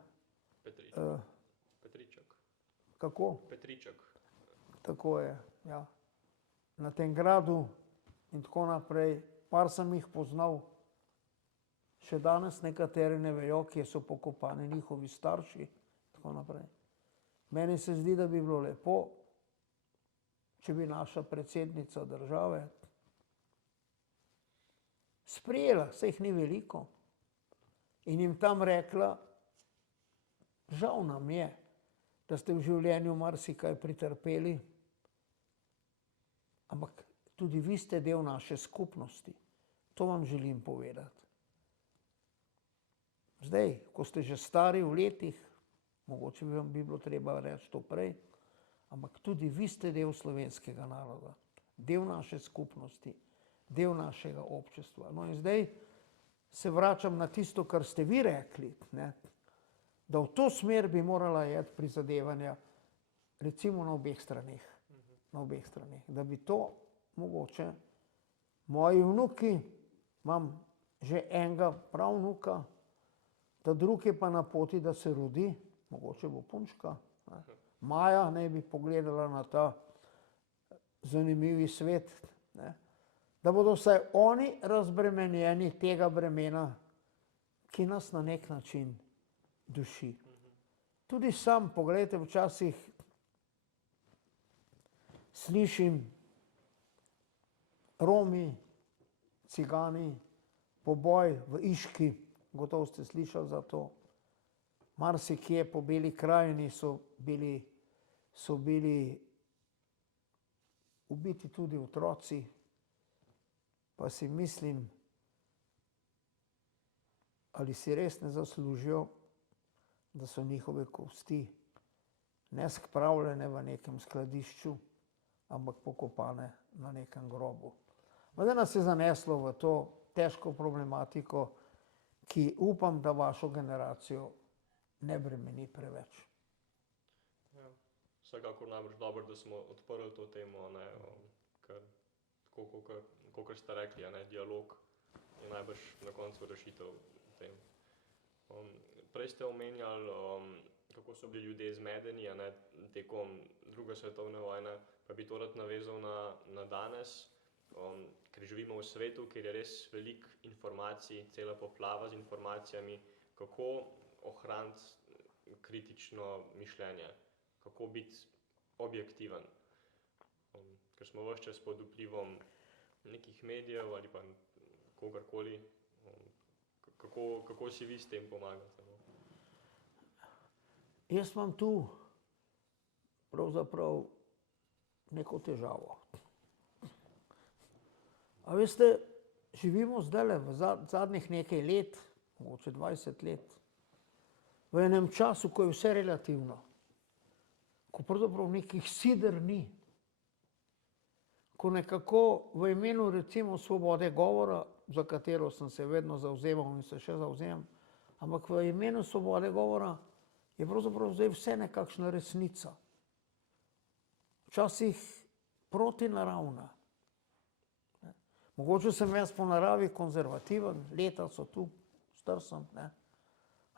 Petriček. Kako? Petriček. Tako je, ja. Na tem gradu in tako naprej. Par sem jih poznal, še danes nekateri ne vejo, kje so pokopani njihovi starši, tako naprej. Meni se zdi, da bi bilo lepo, če bi naša predsednica države sprejela, saj jih ni veliko, in jim tam rekla, žal nam je, da ste v življenju marsikaj pretrpeli, ampak tudi vi ste del naše skupnosti. To vam želim povedati. Zdaj, ko ste že stari v letih, mogoče bi vam bilo treba reči to prej, ampak tudi vi ste del slovenskega naroda, del naše skupnosti, del našega občestva. No in zdaj se vračam na tisto, kar ste vi rekli, ne, da v to smer bi morala iti prizadevanja, recimo na obeh straneh, da bi to mogoče moji vnuki, imam že enega pravnuka, ta drugi je pa na poti, da se rodi, mogoče bo punčka, ne. Maja naj bi pogledala na ta zanimivi svet, ne. Da bodo vsaj oni razbremenjeni tega bremena, ki nas na nek način duši. Tudi sam, pogledajte, včasih slišim Romi, Cigani, poboj v Iški, gotovo ste slišali za to. Marsikje po Beli krajini so bili ubiti tudi otroci, pa si mislim, ali si res ne zaslužijo, da so njihove kosti ne spravljene v nekem skladišču, ampak pokopane na nekem grobu. Zdaj nas je zaneslo v to težko problematiko, ki upam, da vašo generacijo ne bremeni preveč. Ja, vsekakor najbrž dobro, da smo odprli to temo, ne, ker tako, kakor ste rekli, ne, dialog je najbrž na koncu rešitev v tem. Prej ste omenjali, kako so bili ljudje zmedeni, ne, tekom druge svetovne vojne, pa bi to rad navezal na danes, ker živimo v svetu, kjer je res veliko informacij, cela poplava z informacijami, kako ohraniti kritično mišljenje, kako biti objektiven. Ker smo ves čas pod vplivom nekih medijev ali pa kogarkoli. Kako si vi s tem pomagate? Jaz imam tu pravzaprav neko težavo. A veste, živimo zdaj v zadnjih nekaj let, mogoče 20 let, v enem času, ko je vse relativno, ko pravzaprav nekih sider ni, ko nekako v imenu recimo svobode govora, za katero sem se vedno zavzemal in se še zavzemam, ampak v imenu svobode govora je pravzaprav zdaj vse nekakšna resnica. Včasih protinaravna. Mogoče sem jaz po naravi konzervativen, leta so tu, star sem, ne.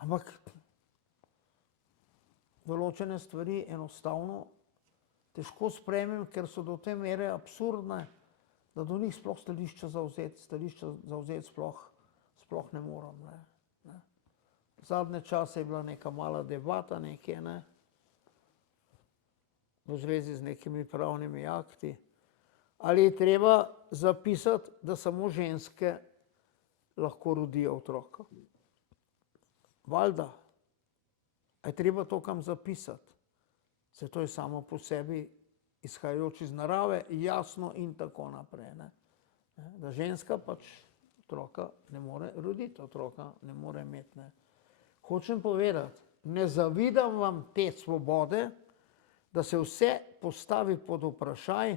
Ampak določene stvari enostavno težko sprejmem, ker so do te mere absurdne, da do njih sploh stališča zavzeti sploh ne morem, ne. Zadnje čase je bila neka mala debata nekje, ne, v zvezi z nekimi pravnimi akti. Ali je treba zapisati, da samo ženske lahko rodijo otroka? Valjda. A je treba to kam zapisati? Saj to je samo po sebi, izhajajoč iz narave, jasno in tako naprej, ne. Da ženska pač otroka ne more roditi, otroka ne more imeti, ne. Hočem povedati, ne zavidam vam te svobode, da se vse postavi pod vprašaj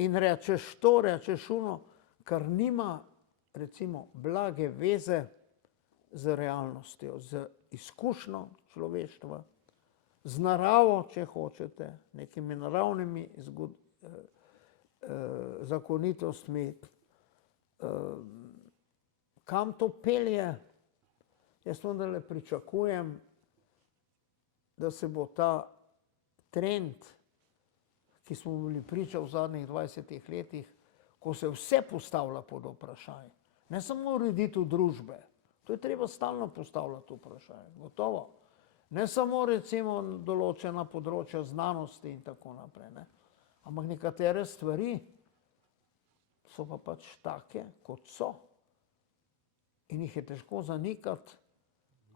in rečeš to, rečeš ono, kar nima recimo blage veze z realnostjo, z izkušnjo človeštva, z naravo, če hočete, nekimi naravnimi zakonitostmi. Kam to pelje? Jaz vendarle pričakujem, da se bo ta trend, ki smo bili priča v zadnjih 20 letih, ko se vse postavlja pod vprašaj, ne samo ureditev družbe, to je treba stalno postavljati vprašaj, gotovo. Ne samo recimo določena področja znanosti in tako naprej, ne. Ampak nekatere stvari so pa pač take, kot so. In jih je težko zanikati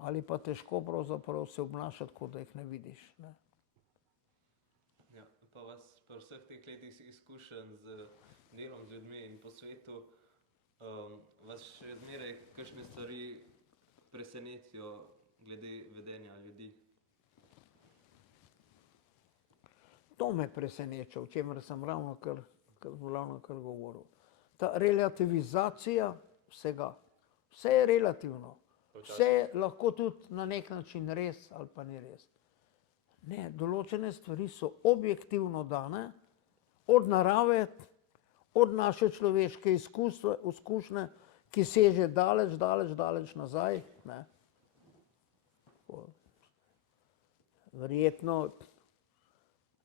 ali pa težko pravzaprav se obnašati, kot da jih ne vidiš, ne. Ja, pa vas pri vseh teh letih izkušenj z delom z ljudmi in po svetu, vas še zmeraj kakšne stvari presenetijo glede vedenja ljudi? To me preseneča, o čemer sem ravnokar govoril. Ta relativizacija vsega. Vse je relativno. Vse je lahko tudi na nek način res ali pa ni res. Ne, določene stvari so objektivno dane, od narave, od naše človeške izkušnje, ki seže daleč nazaj, ne. Verjetno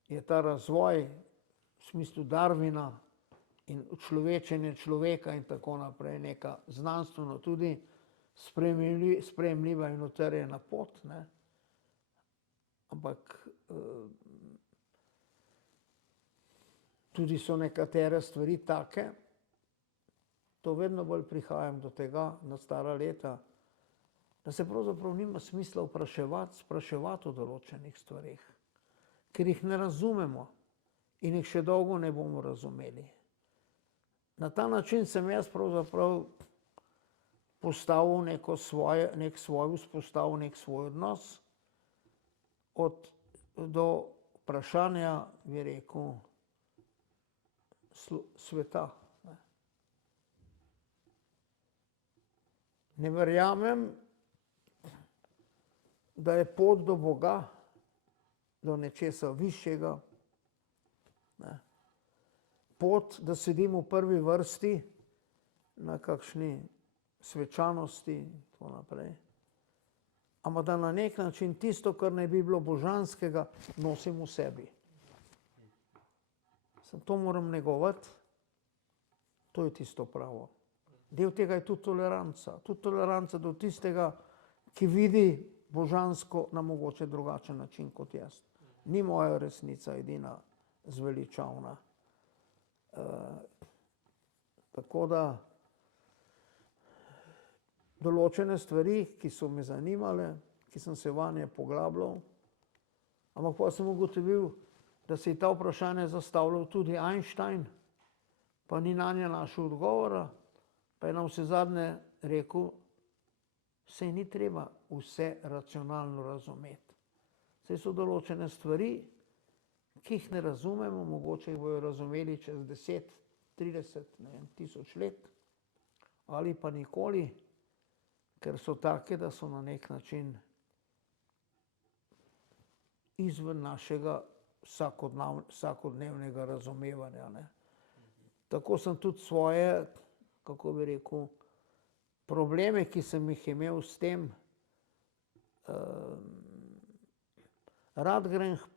je ta razvoj v smislu Darwina in človečenje človeka in tako naprej neka znanstveno tudi sprejemljiva in utrjena pot, ne. Ampak tudi so nekatere stvari take, to vedno bolj prihajam do tega na stara leta, da se pravzaprav nima smisla spraševati o določenih stvareh, ker jih ne razumemo in jih še dolgo ne bomo razumeli. Na ta način sem jaz pravzaprav postavil vzpostavil nek svoj odnos do vprašanja, bi rekel, sveta. Ne verjamem, da je pot do Boga, do nečesa višjega, ne. Pot, da sedim v prvi vrsti na kakšni svečanosti in tako naprej, ampak da na nek način tisto, kar naj bi bilo božanskega, nosim v sebi. To moram negovati, to je tisto pravo. Del tega je tudi toleranca do tistega, ki vidi božansko na mogoče drugačen način kot jaz. Ni moja resnica edina zveličavna. Tako da določene stvari, ki so me zanimale, ki sem se vanje poglabljal, ampak pa sem ugotovil, da se je ta vprašanje zastavljal tudi Einstein, pa ni nanje našel odgovora, pa je na vse zadnje rekel, saj ni treba vse racionalno razumeti. Saj so določene stvari, ki jih ne razumemo, mogoče jih bojo razumeli čez 10, 30, ne vem, 1000 let, ali pa nikoli, ker so take, da so na nek način izven našega vsakodnevnega razumevanja. Ne. Tako sem tudi svoje, kako bi rekel, probleme, ki sem jih imel s tem, rad grem k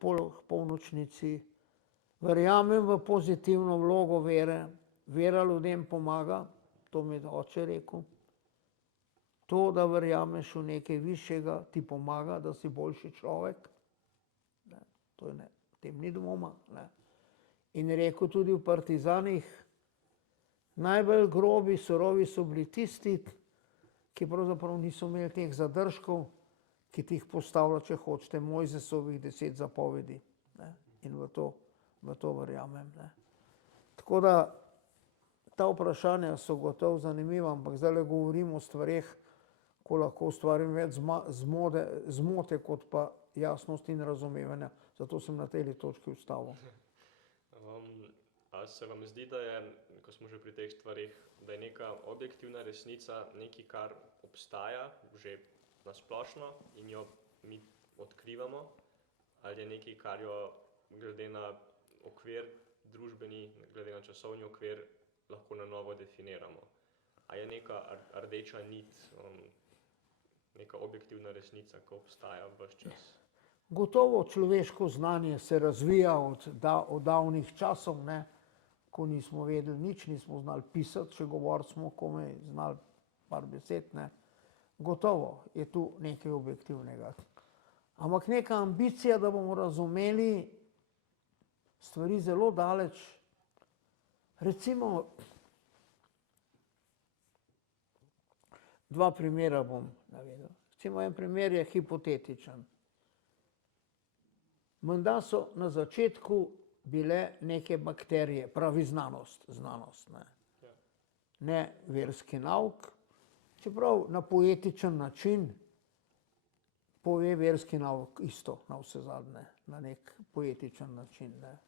polnočnici, verjamem v pozitivno vlogo vere, vera ljudem pomaga, to mi je oče rekel. To, da verjameš v nekaj višjega, ti pomaga, da si boljši človek. Ne, to je ne, v tem ni dvoma. Ne. In rekel tudi v partizanih, najbolj grobi, surovi so bili tisti, ki pravzaprav niso imeli teh zadržkov, ki ti jih postavlja, če hočete, Mojzesovih 10 zapovedi. Ne. In v to verjamem. Ne. Tako da ta vprašanja so gotovo zanimiva, ampak zdaj govorim o stvareh, ko lahko ustvarim več zmote, kot pa jasnost in razumevanja. Zato sem na tej točki ustavil. A se vam zdi, da je, ko smo že pri teh stvarih, da je neka objektivna resnica nekaj, kar obstaja že nasplošno in jo mi odkrivamo, ali je nekaj, kar jo glede na okvir družbeni, glede na časovni okvir lahko na novo definiramo? A je neka rdeča nit, neka objektivna resnica, ki obstaja ves čas? Gotovo človeško znanje se razvija od davnih časov, ne, ko nismo vedeli nič, nismo znali pisati, če govorili smo komaj znali par besed. Ne. Gotovo je tu nekaj objektivnega. Ampak neka ambicija, da bomo razumeli stvari zelo daleč. Recimo, 2 primera bom navedel. Recimo, en primer je hipotetičen. Menda so na začetku bile neke bakterije, pravi znanost, ne. Ne verski nauk, čeprav na poetičen način pove verski nauk isto, na vse zadnje, na nek poetičen način. Ne.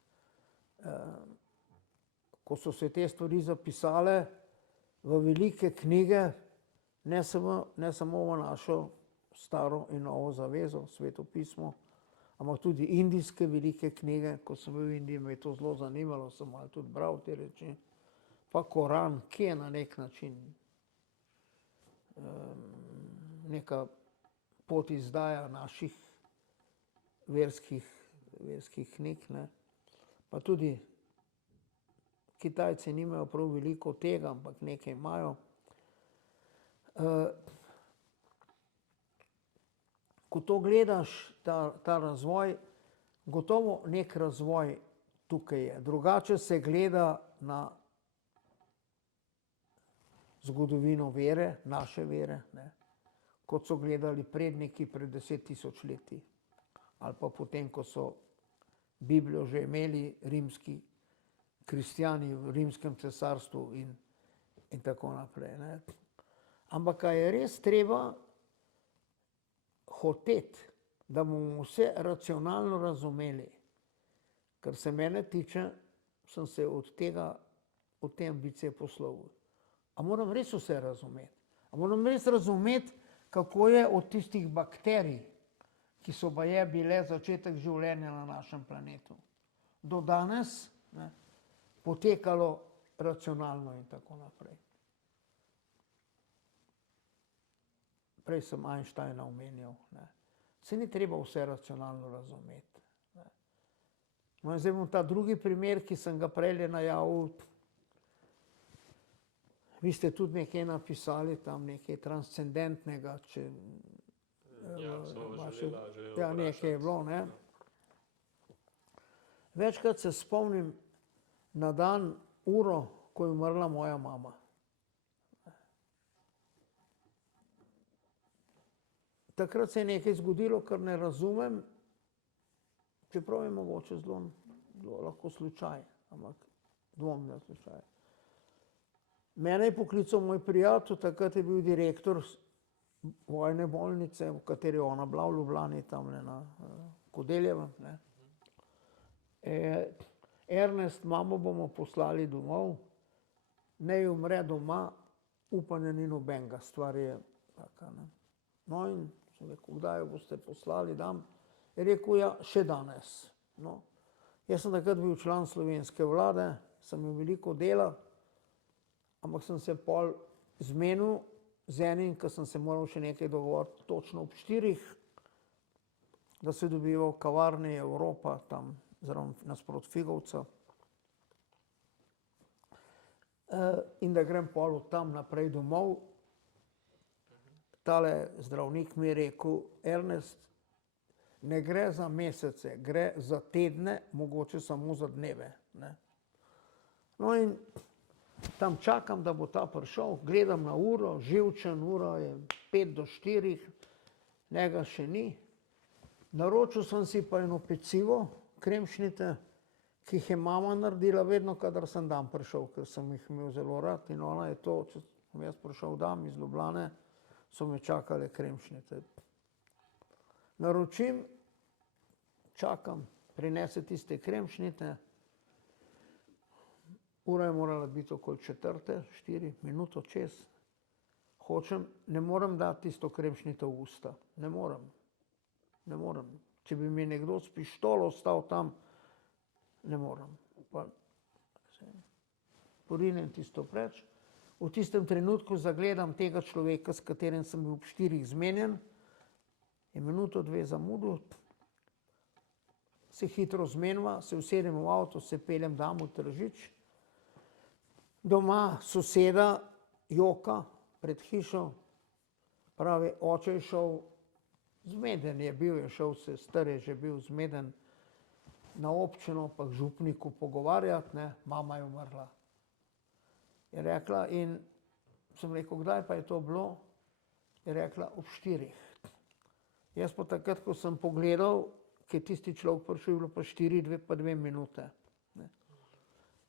Ko so se te stvari zapisale v velike knjige, ne samo v našo staro in novo zavezo, Sveto pismo, ampak tudi indijske velike knjige. Ko sem bil v Indiji, me je to zelo zanimalo, sem malo tudi bral te reči. Pa Koran, ki je na nek način neka podizdaja naših verskih knjig. Ne. Pa tudi Kitajci nimajo prav veliko tega, ampak nekaj imajo. Ko to gledaš, ta razvoj, gotovo nek razvoj tukaj je. Drugače se gleda na zgodovino vere, naše vere, ne, kot so gledali predniki pred 10 000 leti. Ali pa potem, ko so Biblijo že imeli rimski kristjani v rimskem cesarstvu in tako naprej. Ne. Ampak a je res treba hoteti, da bomo vse racionalno razumeli? Kar se mene tiče, sem se od te ambicije poslovil. A moram res vse razumeti? A moram res razumeti, kako je od tistih bakterij, ki so baje bile začetek življenja na našem planetu, do danes, ne, potekalo racionalno in tako naprej? Prej sem Einsteina omenjal. Ne. Se ni treba vse racionalno razumeti. Ne. No, zdaj bom ta drugi primer, ki sem ga prej najavil. Vi ste tudi nekaj napisali tam, nekaj transcendentnega, če nekaj je bilo. Ne. Večkrat se spomnim na dan, uro, ko je umrla moja mama. Takrat se je nekaj zgodilo, kar ne razumem, čeprav je mogoče zelo lahko slučaj, ampak dvomim, da slučaj. Mene je poklical moj prijatelj, takrat je bil direktor vojne bolnice, v kateri je ona bila v Ljubljani, tam na Kodeljevem. Ne. Ernest, mamo bomo poslali domov, naj umre doma, upanja ni nobenega, stvar je taka. Ne. No in sem rekel, kdaj jo boste poslali, dam. Je rekel, ja, še danes. No. Jaz sem takrat bil član slovenske vlade, sem imel veliko dela, ampak sem se pol zmenil z enim, ker sem se moral še nekaj dogovoriti točno ob 4, da se dobiva v kavarni Evropa, tam zraven nasprot Figovca. In da grem pol od tam naprej domov. Tale zdravnik mi je rekel, Ernest, ne gre za mesece, gre za tedne, mogoče samo za dneve. Ne. No in tam čakam, da bo ta prišel, gledam na uro, živčen, ura je 5 do 4, njega še ni. Naročil sem si pa eno pecivo, kremšnite, ki jih je mama naredila vedno, kadar sem dan prišel, ker sem jih imel zelo rad in ona je to, če sem jaz prišel dan iz Ljubljane, so me čakale kremšnite. Naročim, čakam, prinese tiste kremšnite, ura je morala biti okoli 4, 4 minuto čez. Hočem, ne morem dati tisto kremšnito v usta, ne morem. Ne morem. Če bi mi nekdo s pištolo stal tam, ne morem. Pa porinem tisto preč. V tistem trenutku zagledam tega človeka, s katerim sem bil ob 4 zmenjen, je minuto, 2 zamudil, se hitro zmenjava, se usedem v avto, se peljem dam v Tržič. Doma soseda joka pred hišo, pravi, oče je šel, zmeden je bil, je šel se, star je že bil zmeden, na občino pa k župniku pogovarjati, ne, mama je umrla. Je rekla in sem rekel, kdaj pa je to bilo? Je rekla, ob 4. Jaz pa takrat, ko sem pogledal, ki je tisti človek prišel, je bilo pa 4, 2 minute. Ne.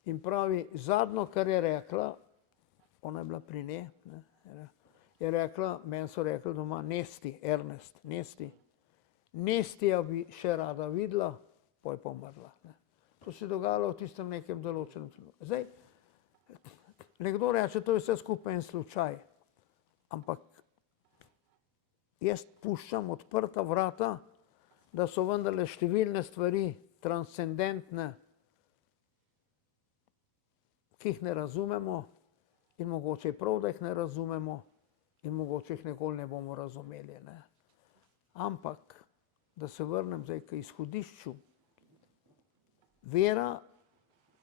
In pravi, zadnjo, kar je rekla, ona je bila pri njej, ne, je rekla, meni so rekli doma, Nesti, Ernest, Nesti. Nestija bi še rada videla, pa je pa umrla. Ne. To se je dogajalo v tistem nekem določenem trenutku. Zdaj, nekdo reče, to je vse skupaj en slučaj, ampak jaz puščam odprta vrata, da so vendarle številne stvari transcendentne, ki jih ne razumemo in mogoče je prav, da jih ne razumemo in mogoče jih nikoli ne bomo razumeli. Ne. Ampak, da se vrnem zdaj k izhodišču, vera,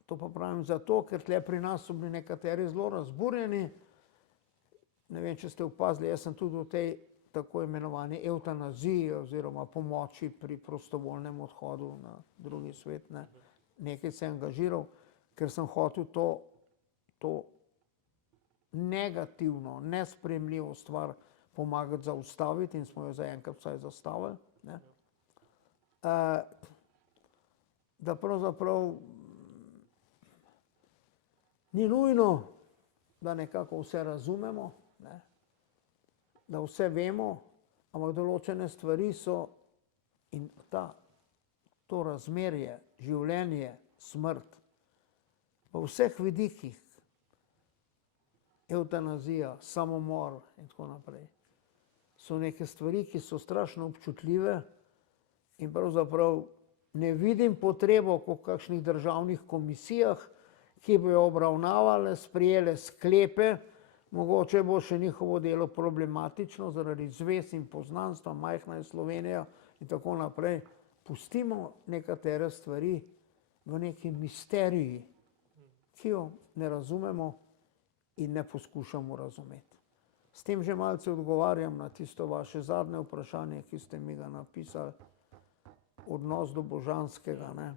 to pa pravim zato, ker tle pri nas so bili nekateri zelo razburjeni, ne vem, če ste opazili, jaz sem tudi v tej tako imenovani evtanaziji oziroma pomoči pri prostovoljnem odhodu na drugi svet, ne. Nekaj se angažiral, ker sem hotel to negativno, nesprejemljivo stvar pomagati zaustaviti in smo jo zaenkrat vsaj zastavili. Ne. Da pravzaprav ni nujno, da nekako vse razumemo, ne, da vse vemo, ampak določene stvari so in to razmerje, življenje, smrt, v vseh vidikih, evtanazija, samomor in tako naprej, so neke stvari, ki so strašno občutljive in pravzaprav ne vidim potrebo po kakšnih državnih komisijah, ki bi jo obravnavale, sprejele sklepe, mogoče bo še njihovo delo problematično zaradi zvez in poznanstva, majhna je Slovenija in tako naprej. Pustimo nekatere stvari v neki misteriji, ki jo ne razumemo in ne poskušamo razumeti. S tem že malce odgovarjam na tisto vaše zadnje vprašanje, ki ste mi ga napisali, odnos do božanskega, ne.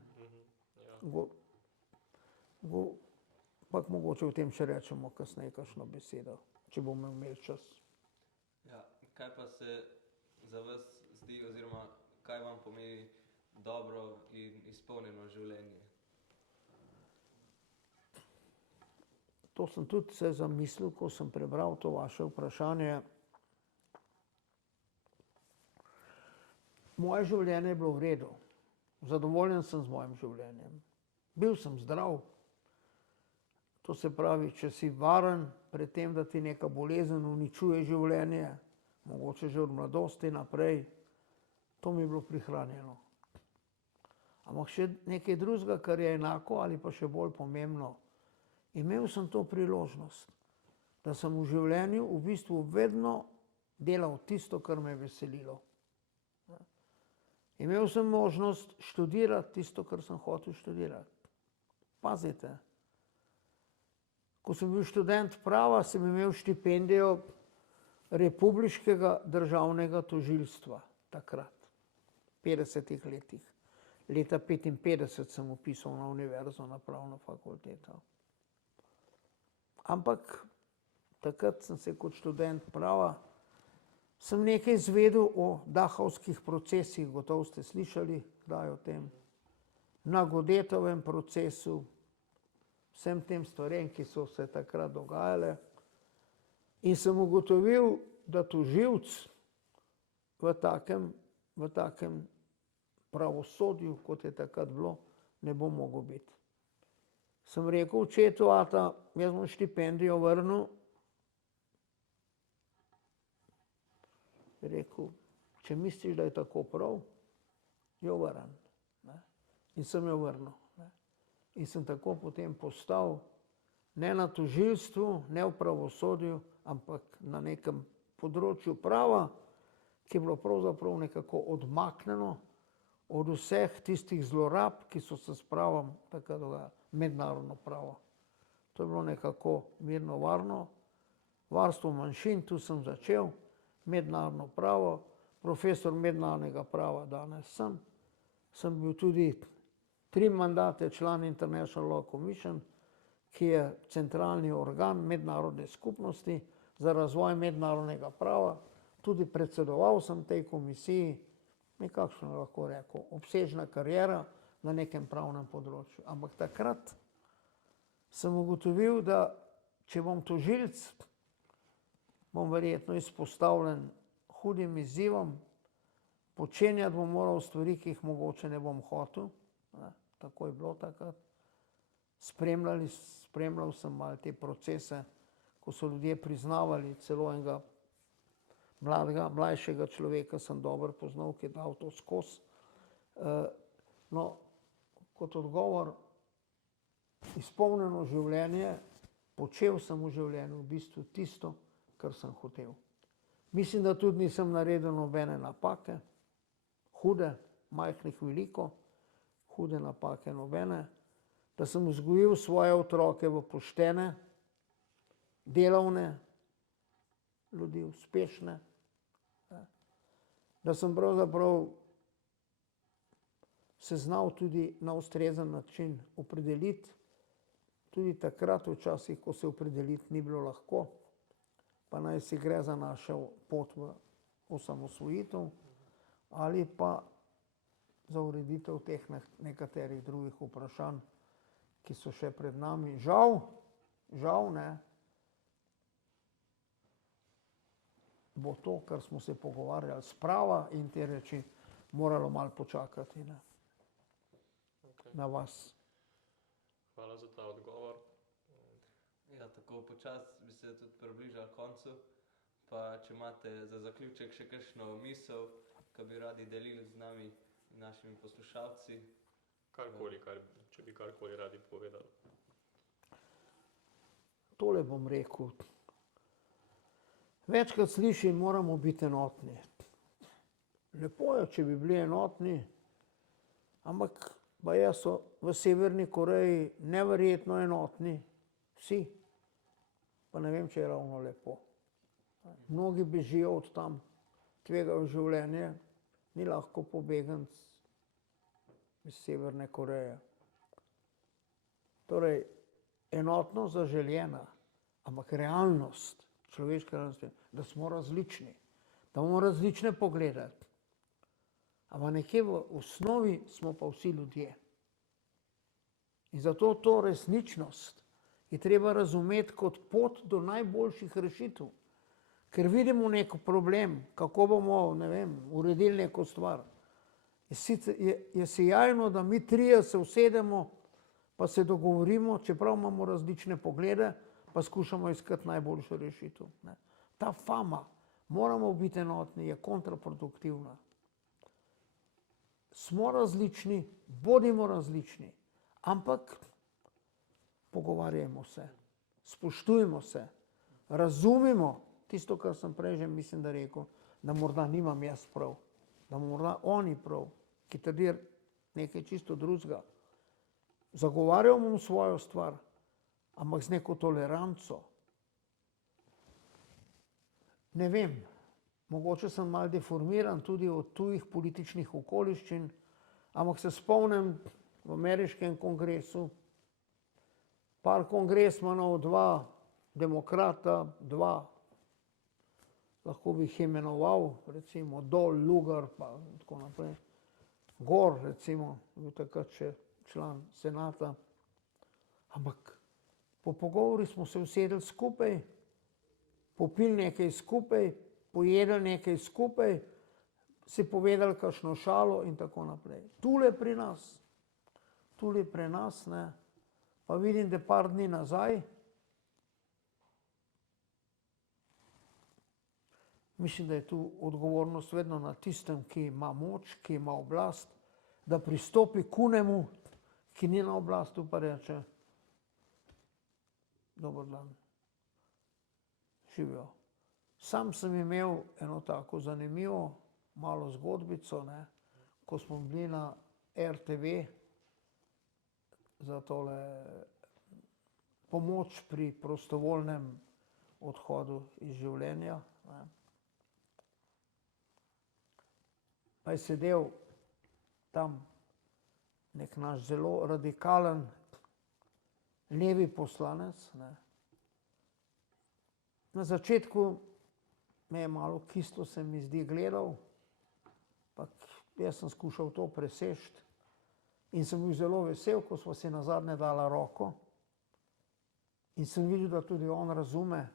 Ampak mogoče o tem še rečemo kasneje kakšno besedo, če bomo imeli čas. Ja, kaj pa se za vas zdi, oziroma kaj vam pomeni dobro in izpolnjeno življenje? to sem tudi se zamislil, ko sem prebral to vaše vprašanje. Moje življenje je bilo v redu. Zadovoljen sem z mojim življenjem. Bil sem zdrav. To se pravi, če si varen pred tem, da ti neka bolezen uničuje življenje, mogoče že od mladosti naprej, to mi je bilo prihranjeno. Ampak še nekaj drugega, kar je enako ali pa še bolj pomembno, imel sem to priložnost, da sem v življenju v bistvu vedno delal tisto, kar me je veselilo. Imel sem možnost študirati tisto, kar sem hotel študirati. Pazite, ko sem bil študent prava, sem imel štipendijo Republiškega državnega tožilstva takrat, v 50 letih. Leta 55 sem vpisal na univerzo, na pravno fakulteto. Ampak takrat sem se kot študent prava, sem nekaj izvedel o Dachauskih procesih, gotovo ste slišali kdaj o tem, na Godetovem procesu, vsem tem stvarem, ki so se takrat dogajale. In sem ugotovil, da tožilec v takem pravosodju, kot je takrat bilo, ne bo mogel biti. Sem rekel očetu, ata, jaz bom štipendijo vrnil. Je rekel, če misliš, da je tako prav, jo vrn. In sem jo vrnil. In sem tako potem postal ne na tožilstvu, ne v pravosodju, ampak na nekem področju prava, ki je bilo pravzaprav nekako odmaknjeno od vseh tistih zlorab, ki so se s pravom takrat dogajale, mednarodno pravo. To je bilo nekako mirno varno, varstvo manjšin, tu sem začel, mednarodno pravo, profesor mednarodnega prava danes sem bil tudi 3 mandate član International Law Commission, ki je centralni organ mednarodne skupnosti za razvoj mednarodnega prava. Tudi predsedoval sem tej komisiji, nekakšno lahko rekel, obsežna kariera na nekem pravnem področju. Ampak takrat sem ugotovil, da če bom tožilec, bom verjetno izpostavljen hudim izzivom, počenjati bom moral stvari, ki jih mogoče ne bom hotel. Tako je bilo takrat. Spremljal sem malo te procese, ko so ljudje priznavali, celo enega mlajšega človeka sem dobro poznal, ki je dal to skozi. No, kot odgovor, izpolnjeno življenje, počel sem v življenju v bistvu tisto, kar sem hotel. Mislim, da tudi nisem naredil nobene napake, hude, majhnih veliko, hude napake nobene, da sem vzgojil svoje otroke v poštene, delovne ljudi, uspešne, da sem pravzaprav se znal tudi na ustrezen način opredeliti, tudi takrat včasih, ko se opredeliti ni bilo lahko, pa naj si gre za našo pot v osamosvojitev ali pa za ureditev teh nekaterih drugih vprašanj, ki so še pred nami. Žal ne, bo to, kar smo se pogovarjali, sprava in te reči moralo malo počakati na vas. Hvala za ta odgovor. Ja, tako počasi bi se tudi približali koncu, pa če imate za zaključek še kakšno misel, ki bi radi delili z nami, našimi poslušalci. Karkoli, če bi karkoli radi povedali. Tole bom rekel. Večkrat slišim, moramo biti enotni. Lepo je, če bi bili enotni, ampak baje so v Severni Koreji neverjetno enotni vsi. Pa ne vem, če je ravno lepo. Mnogi bežijo od tam, tvegajo življenje, ni lahko pobegniti iz Severne Koreje. Torej, enotnost zaželjena, ampak realnost, človeška realnost je, da smo različni, da imamo različne poglede. Ampak nekje v osnovi smo pa vsi ljudje. In zato to resničnost je treba razumeti kot pot do najboljših rešitev. Ker vidimo nek problem, kako bomo, ne vem, uredili neko stvar. Je sijajno, da mi trije se usedemo, pa se dogovorimo, čeprav imamo različne poglede, pa skušamo iskati najboljšo rešitev. Ne. Ta fama, moramo biti enotni, je kontraproduktivna. Smo različni, bodimo različni, ampak pogovarjajmo se, spoštujmo se, razumimo tisto, kar sem prej že mislim, da rekel, da morda nimam jaz prav, da morda oni prav, ki trdi nekaj čisto drugega. Zagovarjamo svojo stvar, ampak z neko toleranco. Ne vem, mogoče sem malo deformiran tudi od tujih političnih okoliščin, ampak se spomnim v ameriškem kongresu, par kongresmanov, dva demokrata, dva, lahko bi jih imenoval, recimo Dol, Lugar, pa tako naprej. Gor, recimo, bil takrat še član senata. Ampak po pogovoru smo se usedeli skupaj, popili nekaj skupaj, pojedli nekaj skupaj, si povedali kakšno šalo in tako naprej. Tule pri nas, ne, pa vidim, da par dni nazaj, mislim, da je tu odgovornost vedno na tistem, ki ima moč, ki ima oblast, da pristopi k onemu, ki ni na oblasti, pa reče: dober dan, živijo. Sam sem imel eno tako zanimivo malo zgodbico, ne, ko smo bili na RTV za tole pomoč pri prostovoljnem odhodu iz življenja. Ne. Pa je sedel tam nek naš zelo radikalen levi poslanec. Ne. Na začetku me je malo kislo, se mi zdi, gledal, pa jaz sem skušal to preseči in sem bil zelo vesel, ko smo si nazadnje dala roko in sem videl, da tudi on razume,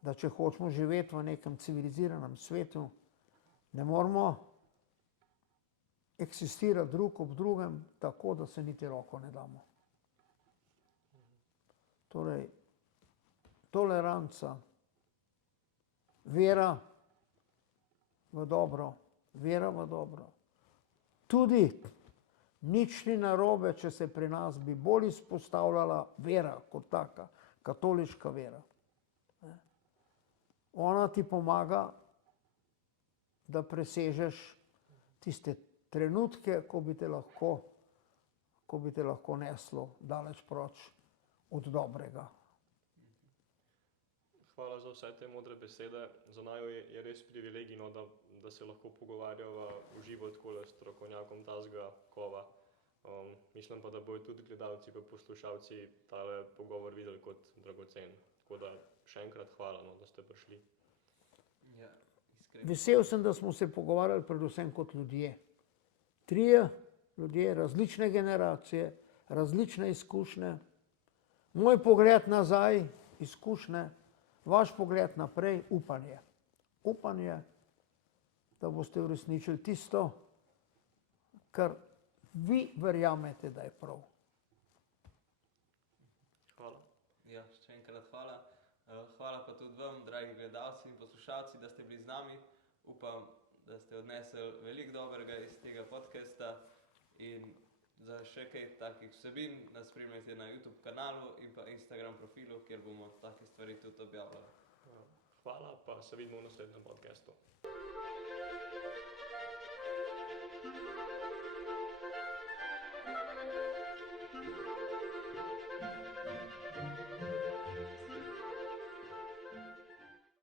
da če hočemo živeti v nekem civiliziranem svetu, ne moramo eksistirati drug ob drugem tako, da se niti roko ne damo. Torej, toleranca, vera v dobro, vera v dobro. Tudi nič ni narobe, če se pri nas bi bolj izpostavljala vera kot taka, katoliška vera. Ona ti pomaga, da presežeš tiste trenutke, ko bi te lahko neslo daleč proč od dobrega. Hvala za vse te modre besede. Za naju je res privilegij, no, da se lahko pogovarjava v živo takole s strokovnjakom tazga kova. Mislim pa, da bojo tudi gledalci pa poslušalci tale pogovor videli kot dragocen. Tako da še enkrat hvala, no, da ste prišli. Ja, iskreno. Vesel sem, da smo se pogovarjali predvsem kot ljudje. Trije ljudje, različne generacije, različne izkušnje. Moj pogled nazaj, izkušnje, vaš pogled naprej, upanje. Upanje, da boste uresničili tisto, kar vi verjamete, da je prav. Hvala. Ja, še enkrat hvala. Hvala pa tudi vam, dragi gledalci in poslušalci, da ste bili z nami. Upam, da ste odnesli veliko dobrega iz tega podcasta in za še kaj takih vsebin nas spremljajte na YouTube kanalu in pa Instagram profilu, kjer bomo take stvari tudi objavljali. Hvala, pa se vidimo v naslednjem podcastu.